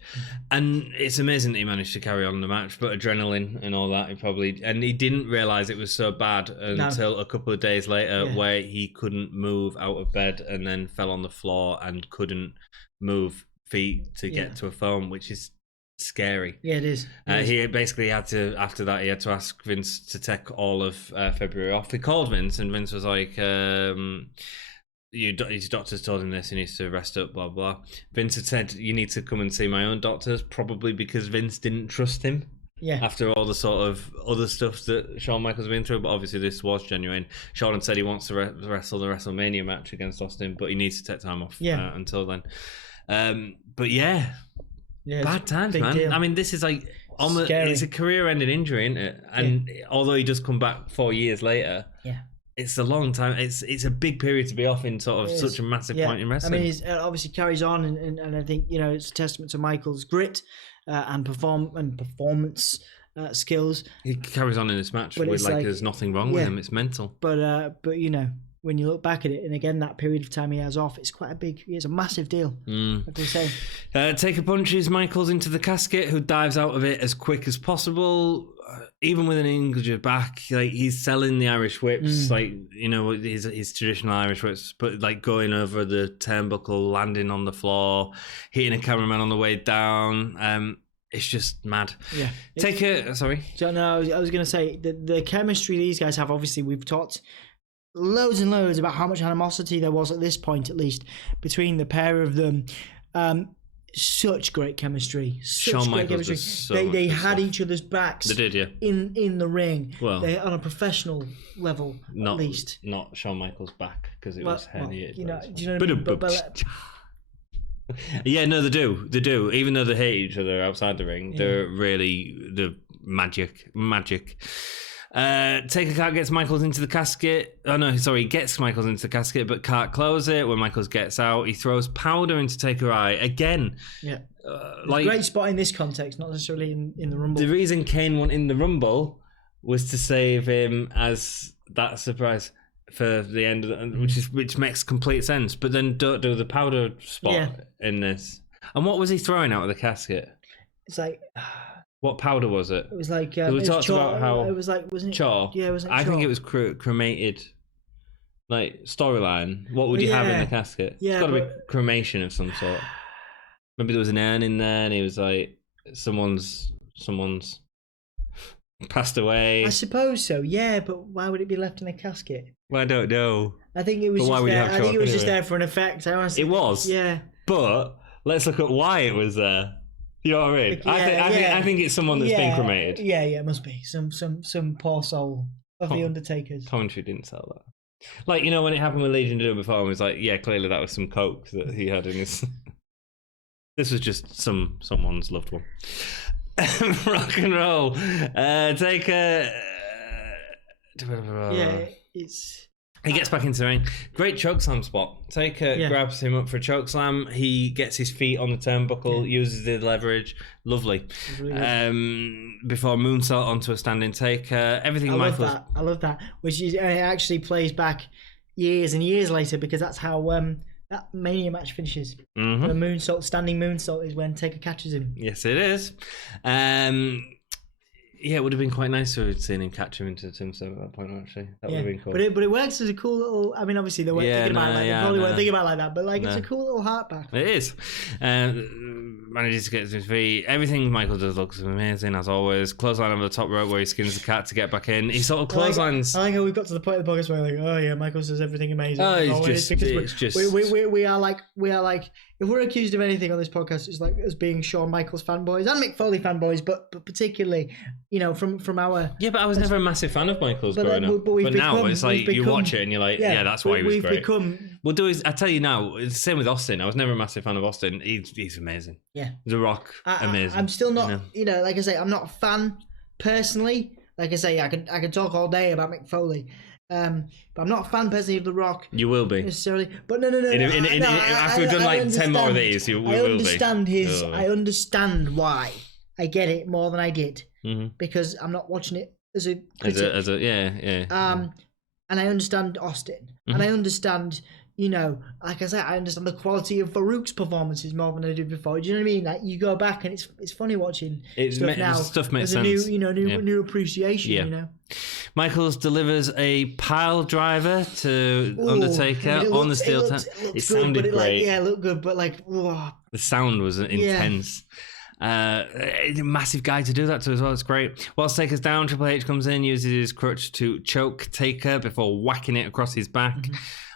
and it's amazing that he managed to carry on the match. But adrenaline and all that, he didn't realize it was so bad until a couple of days later, where he couldn't move out of bed and then fell on the floor and couldn't move feet to get to a phone, which is scary. Yeah, it is. He basically had to, after that, he had to ask Vince to take all of February off. He called Vince, and Vince was like, his doctors told him this, he needs to rest up, blah, blah. Vince had said, you need to come and see my own doctors, probably because Vince didn't trust him. Yeah. After all the sort of other stuff that Shawn Michaels been through, but obviously this was genuine. Shawn had said he wants to wrestle the WrestleMania match against Austin, but he needs to take time off until then. But yeah, bad times, man. Deal. I mean, this is like it's a career-ending injury, isn't it? And although he does come back 4 years later, it's a long time. It's a big period to be off in sort of such a massive point in wrestling. I mean, he obviously carries on, and I think it's a testament to Michael's grit and performance skills. He carries on in this match with like there's nothing wrong with him. It's mental. But when you look back at it, and again that period of time he has off, it's a massive deal. Like we say. Taker punches Michaels into the casket, who dives out of it as quick as possible. Even with an injured back, like he's selling the Irish whips, like his traditional Irish whips, but like going over the turnbuckle, landing on the floor, hitting a cameraman on the way down. It's just mad. Yeah. Taker, sorry. No, I was going to say the chemistry these guys have. Obviously, we've talked loads and loads about how much animosity there was at this point, at least, between the pair of them. Such great chemistry. Shawn Michaels they had each other's backs. They did, yeah. In the ring. Well, on a professional level, at least. Not Shawn Michaels' back, because it was herniated. Do you know what I mean? Yeah, no, they do. Even though they hate each other outside the ring, they're really the magic. Taker can't get Michaels into the casket. Oh no, sorry, he gets Michaels into the casket, but can't close it. When Michaels gets out, he throws powder into Taker eye again. Yeah, great spot in this context, not necessarily in the Rumble. The reason Kane won in the Rumble was to save him as that surprise for the end of which makes complete sense. But then don't do the powder spot in this. And what was he throwing out of the casket? It's like. What powder was it? It was like we talked about how it was like, wasn't it? Char. Yeah, it was. I think it was cremated. Like storyline. What would you have in the casket? Yeah, it's got to be cremation of some sort. Maybe there was an urn in there, and he was like, someone's passed away. I suppose so. Yeah, but why would it be left in a casket? Well, I don't know. I think it was. Just there. I think it was just there for an effect. It was. Yeah. But let's look at why it was there. You know what I mean? I think it's someone that's been cremated. Yeah, it must be some poor soul of the Undertaker's. Commentary didn't sell that. Like, when it happened with Legion do it before, it was like, yeah, clearly that was some coke that he had in his. This was just someone's loved one. Rock and roll. Taker. It's. He gets back into the ring. Great chokeslam spot. Taker grabs him up for a chokeslam. He gets his feet on the turnbuckle, uses the leverage. Lovely. Really before moonsault onto a standing Taker. Everything I love that. Which actually plays back years and years later, because that's how that Mania match finishes. Mm-hmm. The standing moonsault is when Taker catches him. Yes, it is. Yeah, it would have been quite nice to have seen him catch him into the tombstone at that point, actually. That would have been cool. But it works as a cool little. I mean, obviously they weren't thinking about it. Like, they probably weren't thinking about it like that. But like, it's a cool little heart back. It is. Manages to get to his feet. Everything Michael does looks amazing as always. Clothesline over the top rope where he skins the cat to get back in. He sort of clotheslines. I like how we've got to the point of the podcast where like, oh yeah, Michael says everything amazing. Oh, it's just. We are like. If we're accused of anything on this podcast, it's like as being Shawn Michaels fanboys and Mick Foley fanboys, but particularly, from our. Yeah, but I was never a massive fan of Michaels growing up. But now it's like you watch it and you're like, yeah, that's why he was great. We'll do his. I tell you now, it's the same with Austin. I was never a massissive fan of Austin. He's amazing. Yeah, The Rock, amazing. I'm still not. Like I say, I'm not a fan personally. Like I say, I can talk all day about Mick Foley. But I'm not a fan personally of The Rock. You will be necessarily, but no. After we've done like 10 more of these, you will be. I understand why. I get it more than I did because I'm not watching it as a critic. And I understand Austin, and I understand. Like I said, I understand the quality of Farouk's performances more than I did before. Do you know what I mean? Like you go back and it's funny watching stuff now. Stuff makes sense. A new appreciation. Yeah. Michaels delivers a pile driver to Undertaker on the steel tent. It sounded great. It looked good, but like, whoa. The sound was intense. Massive guy to do that to as well. It's great. Whilst Taker's down, Triple H comes in, uses his crutch to choke Taker before whacking it across his back.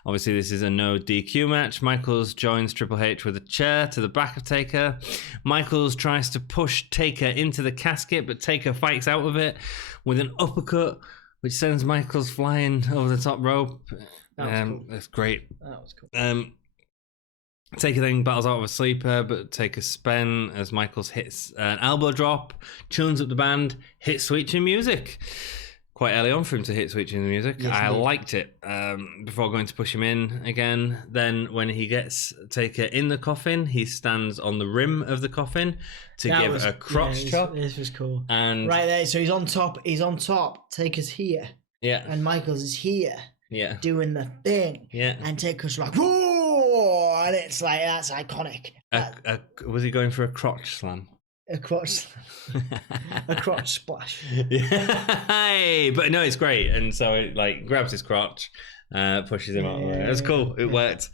Obviously, this is a no DQ match. Michaels joins Triple H with a chair to the back of Taker. Michaels tries to push Taker into the casket, but Taker fights out of it with an uppercut, which sends Michaels flying over the top rope. That was cool. That's great. That was cool. Taker then battles out of a sleeper, but Taker spin as Michaels hits an elbow drop, tunes up the band, hits switching music. Quite early on for him to hit switching the music. Yes, I liked it before going to push him in again. Then when he gets Taker in the coffin, he stands on the rim of the coffin to give a crotch chop. This was cool. And right there, so he's on top. Taker's here. Yeah. And Michaels is here. Yeah. Doing the thing. Yeah. And Taker's like, whoa! And it's like, that's iconic. Was he going for a crotch slam? A crotch splash. Yeah. But no, it's great. And so it like grabs his crotch, pushes him out of the way. It was cool. It worked.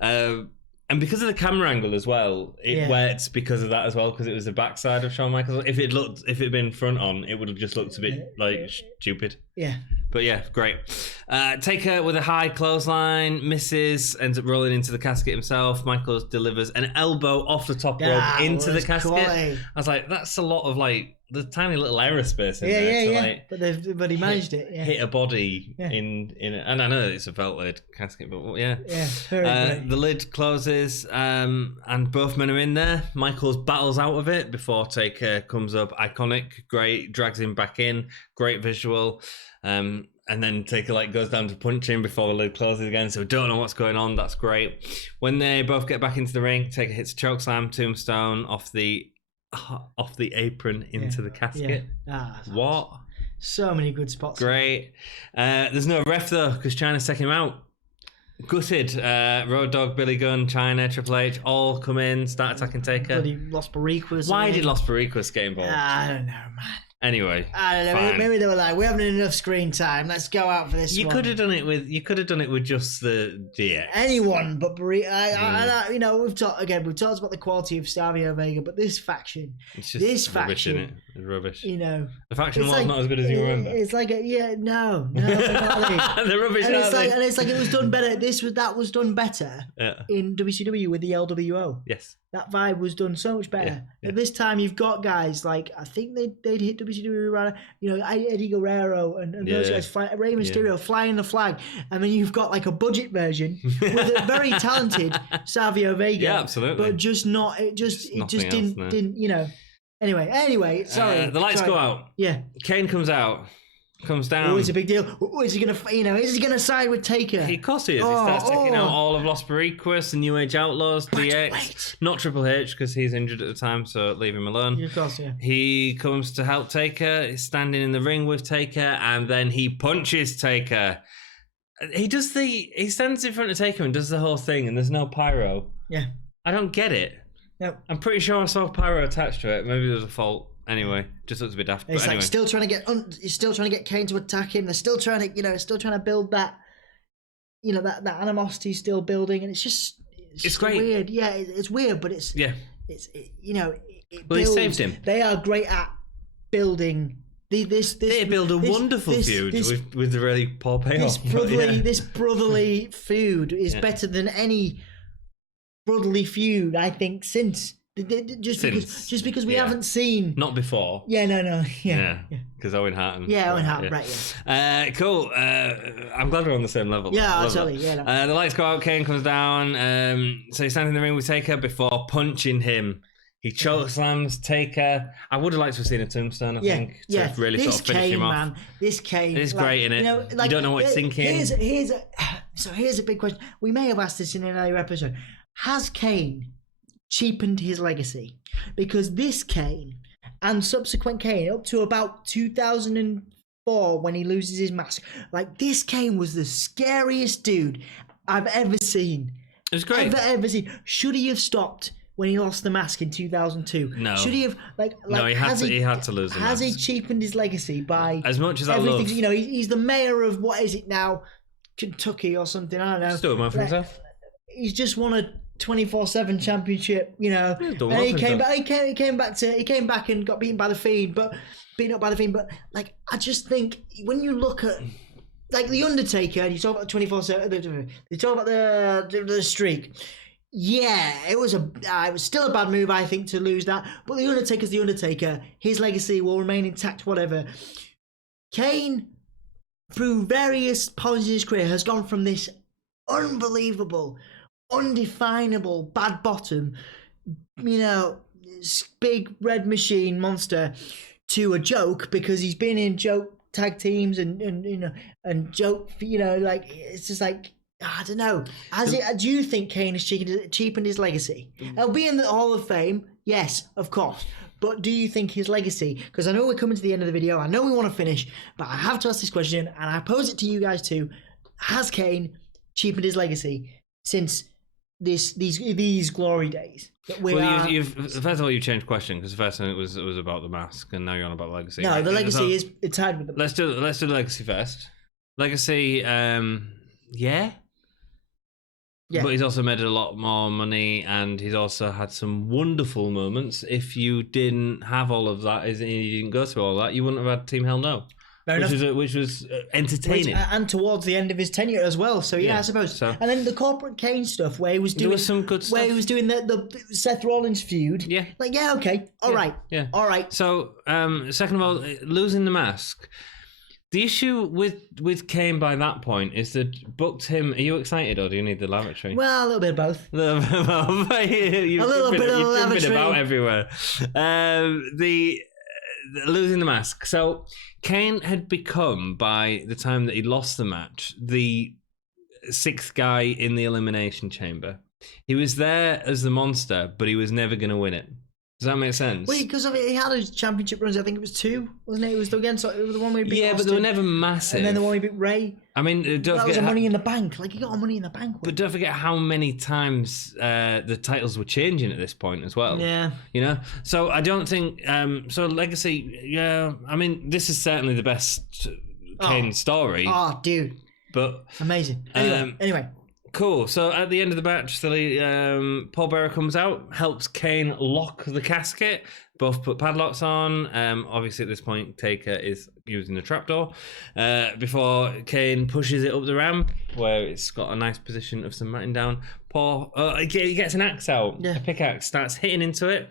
And because of the camera angle as well, it worked because of that as well, because it was the backside of Shawn Michaels. If it had been front on, it would have just looked a bit like stupid. Yeah. But yeah, great. Taker with a high clothesline, misses, ends up rolling into the casket himself. Michaels delivers an elbow off the top rope into the casket. I was like, that's a lot of like the tiny little aerospace in there. Yeah. Like, but he managed it. Yeah. Hit a body in it. And I know it's a felt lid casket, but yeah. Yeah. The lid closes, and both men are in there. Michaels battles out of it before Taker comes up. Iconic, great, drags him back in. Great visual. And then Taker like goes down to punch him before the lid closes again, so we don't know what's going on. That's great. When they both get back into the ring, Taker hits a chokeslam, tombstone off the apron into the casket. What? So many good spots. Great. There's no ref though, because Chyna's taking him out. Gutted. Road Dogg, Billy Gunn, Chyna, Triple H all come in, start attacking Taker. Bloody Los Barriquas. Why did Los Barriquas get involved? I don't know, man. Anyway, I don't know. Maybe they were like, "We haven't enough screen time. Let's go out for this." You could have done it with just the DX. Anyone but Burrito. We've talked about the quality of Savio Vega, but this faction, it's just rubbish, isn't it? It's rubbish. The faction was not as good as you remember. It's like no. The rubbish. And it's like it was done better. That was done better in WCW with the LWO. Yes. That vibe was done so much better. At this time, you've got guys like, I think they'd hit WCW around, Eddie Guerrero and those guys, Rey Mysterio flying the flag. And then you've got like a budget version with a very talented Savio Vega. Yeah, absolutely. But just not, it just didn't. Anyway, sorry. The lights go out. Yeah. Kane comes out. Comes down. Oh, it's a big deal. Is he gonna side with Taker? Of course he is. He starts taking out all of Los Barriquas, the New Age Outlaws, DX. Not Triple H because he's injured at the time, so leave him alone. Of course, yeah. He comes to help Taker. He's standing in the ring with Taker, and then he punches Taker. He stands in front of Taker and does the whole thing, and there's no pyro. Yeah. I don't get it. Yep. I'm pretty sure I saw pyro attached to it. Maybe there was a fault. Anyway, just looks a bit daft. It's but like anyway. still trying to get Kane to attack him. They're still trying to build that, that animosity still building, and it's just great. Weird. Yeah, it's weird, but it's yeah. It Well, he builds. saved him. They are great at building. They build a wonderful feud with the really poor payoff. This brotherly feud is better than any brotherly feud I think since. Just because we haven't seen. Not before. Yeah, no. Yeah. Because Owen Hart. Owen Hart, right, yeah. Cool. I'm glad we're on the same level. Yeah, totally. Yeah. No. The lights go out, Kane comes down. So he's standing in the ring with Taker before punching him. He chokeslams Taker. I would have liked to have seen a tombstone, I think, to really sort of finish him off. Man, this Kane. It's great, isn't it? You don't know what it's thinking. Here's a big question. We may have asked this in an earlier episode. Has Kane cheapened his legacy? Because this Kane and subsequent Kane up to about 2004 when he loses his mask, like this Kane was the scariest dude I've ever seen. It was great. Ever seen. Should he have stopped when he lost the mask in 2002? No. Should he have no, he had to lose the mask. Has he cheapened his legacy by as much as everything? I love, he's the mayor of what is it now, Kentucky or something? I don't know. Still one for himself. He's just won a 24/7 championship, and he came back and got beaten up by the Fiend, but I just think when you look at the Undertaker and you talk about 24/7, you talk about the streak. Yeah, it was still a bad move, I think, to lose that. But the Undertaker's the Undertaker. His legacy will remain intact, whatever. Kane, through various points in his career, has gone from this unbelievable, undefinable bad bottom, big red machine monster, to a joke because he's been in joke tag teams and joke, it's just like, I don't know. Do you think Kane has cheapened his legacy? He'll be in the Hall of Fame, yes, of course. But do you think his legacy? Because I know we're coming to the end of the video. I know we want to finish, but I have to ask this question, and I pose it to you guys too. Has Kane cheapened his legacy since these glory days? First of all, you changed question because the first time it was about the mask, and now you're on about legacy. No, the legacy is tied with the mask. Let's do the legacy first. Legacy, yeah. But he's also made a lot more money, and he's also had some wonderful moments. If you didn't have all of that, you didn't go through all that, you wouldn't have had Team Hell No. Which was entertaining. And towards the end of his tenure as well. So I suppose. So, and then the corporate Kane stuff where he was doing some good stuff. Where he was doing the Seth Rollins feud. Yeah. Okay. All right. Yeah. All right. So, second of all, losing the mask. The issue with Kane by that point is that booked him. Are you excited or do you need the lavatory? Well, a little bit of both. A little bit of both. A little bit of the lavatory. You've about everywhere. The losing the mask. So Kane had become, by the time that he lost the match, the sixth guy in the Elimination Chamber. He was there as the monster, but he was never going to win it. Does that make sense? Wait, because he had his championship runs. I think it was 2, wasn't it? It was the one where he beat Austin. But they were never massive. And then the one he beat Ray. I mean, that was a Money in the Bank. He got a Money in the Bank. But don't forget how many times the titles were changing at this point as well. Yeah. So I don't think so. Legacy. Yeah. I mean, this is certainly the best Kane story. Oh, dude. But amazing. Anyway. Cool. So at the end of the match, Paul Bearer comes out, helps Kane lock the casket. Both put padlocks on. Obviously, at this point, Taker is using the trapdoor before Kane pushes it up the ramp, where it's got a nice position of some matting down. Paul, he gets an axe out, a pickaxe, starts hitting into it.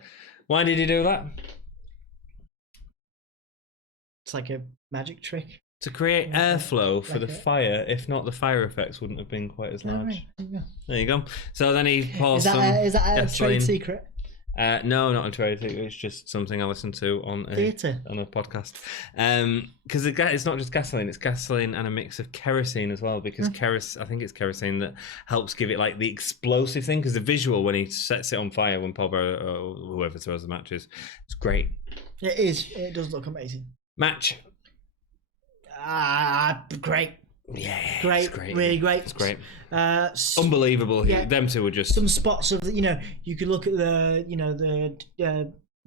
Why did he do that? It's like a magic trick. To create airflow for the fire. If not, the fire effects wouldn't have been quite as large. Right. There you go. So then he pours is that a gasoline. trade secret? No, not a trade secret. It's just something I listened to on a podcast. Because it's not just gasoline; it's gasoline and a mix of kerosene as well. Because I think it's kerosene that helps give it the explosive thing. Because the visual when he sets it on fire, when Paul Bearer or whoever throws the matches, it's great. It is. It does look amazing. Match. Great. Yeah, great, it's great. Really great. It's great. Unbelievable. Yeah. Them two were just some spots of you could look at the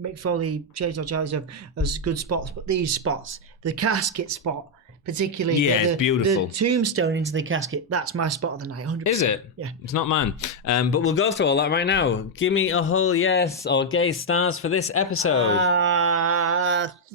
Mick Foley, Chainsaw Charlie as good spots, but these spots, the casket spot, particularly, it's beautiful. The tombstone into the casket, that's my spot of the night. 100%. Is it? Yeah. It's not mine. But we'll go through all that right now. Give me a whole yes or gay stars for this episode.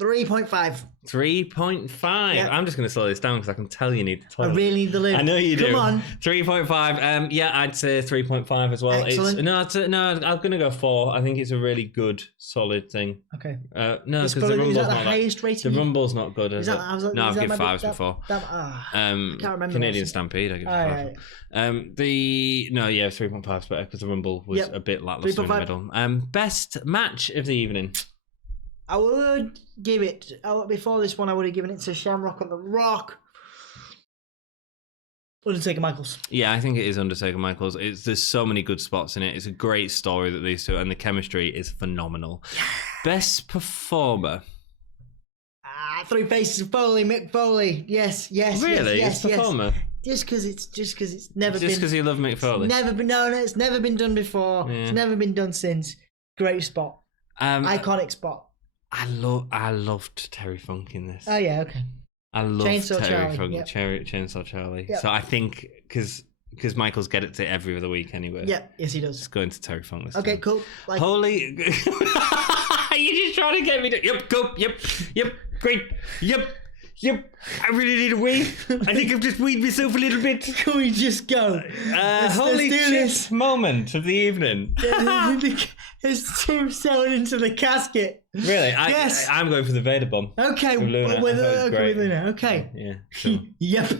3.5. 3.5. Yep. I'm just going to slow this down because I can tell you need the toilet. I really need the lid. I know you do. Come on. 3.5. Yeah, I'd say 3.5 as well. Excellent. No, I'm going to go 4. I think it's a really good, solid thing. Okay. No, because the Rumble's Rumble's not not the highest rating. The Rumble's not good, is it? No, I've given 5s before. I can't remember. Canadian Stampede, I give it 5. Right. 3.5 is better because the Rumble was a bit lackluster in the middle. Best match of the evening. I would give it, before this one, I would have given it to Shamrock on the Rock. Undertaker Michaels. Yeah, I think it is Undertaker Michaels. There's so many good spots in it. It's a great story that these two, and the chemistry is phenomenal. Best performer. 3 Faces of Foley, Mick Foley. Yes. Really? Yes. Performer? Just because it's never been. Just because you love Mick Foley? It's never been done before. Yeah. It's never been done since. Great spot. Iconic spot. I loved Terry Funk in this. Oh yeah, okay. I loved Chainsaw Terry Charlie, Funk, Chainsaw Charlie. Yep. So I think because Michaels get it to every other week anyway. Yeah, yes he does. Just going to Terry Funk this Okay, time. cool. Holy! You're just trying to get me to. Yep, go. Yep, great. Yep. I really need a wee. I think I've just weed myself a little bit. Can we just go? Holy shit moment of the evening. His tombstone into the casket. Really? Yes. I'm going for the Vader bomb. Okay. With Luna. With Luna. Okay. Yeah. Sure. Yep.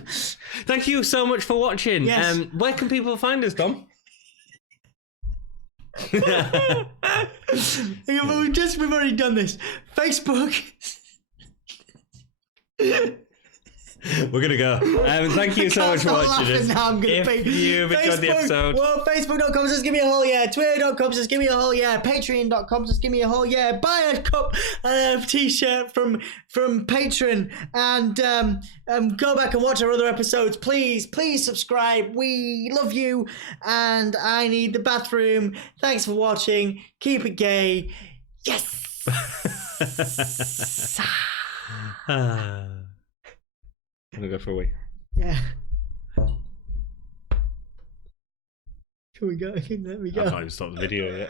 Thank you so much for watching. Yes. Where can people find us, Dom? We've already done this. Facebook. We're gonna go. Thank you so much for watching this. If you've enjoyed the episode, well, Facebook.com says give me a whole yeah, Twitter.com says give me a whole yeah, Patreon.com says give me a whole yeah. Buy a cup t-shirt from Patreon and go back and watch our other episodes. Please subscribe. We love you, and I need the bathroom. Thanks for watching. Keep it gay. Yes. I'm gonna go for a wee. Yeah. Can we go? Let me go. I can't even stop the video yet.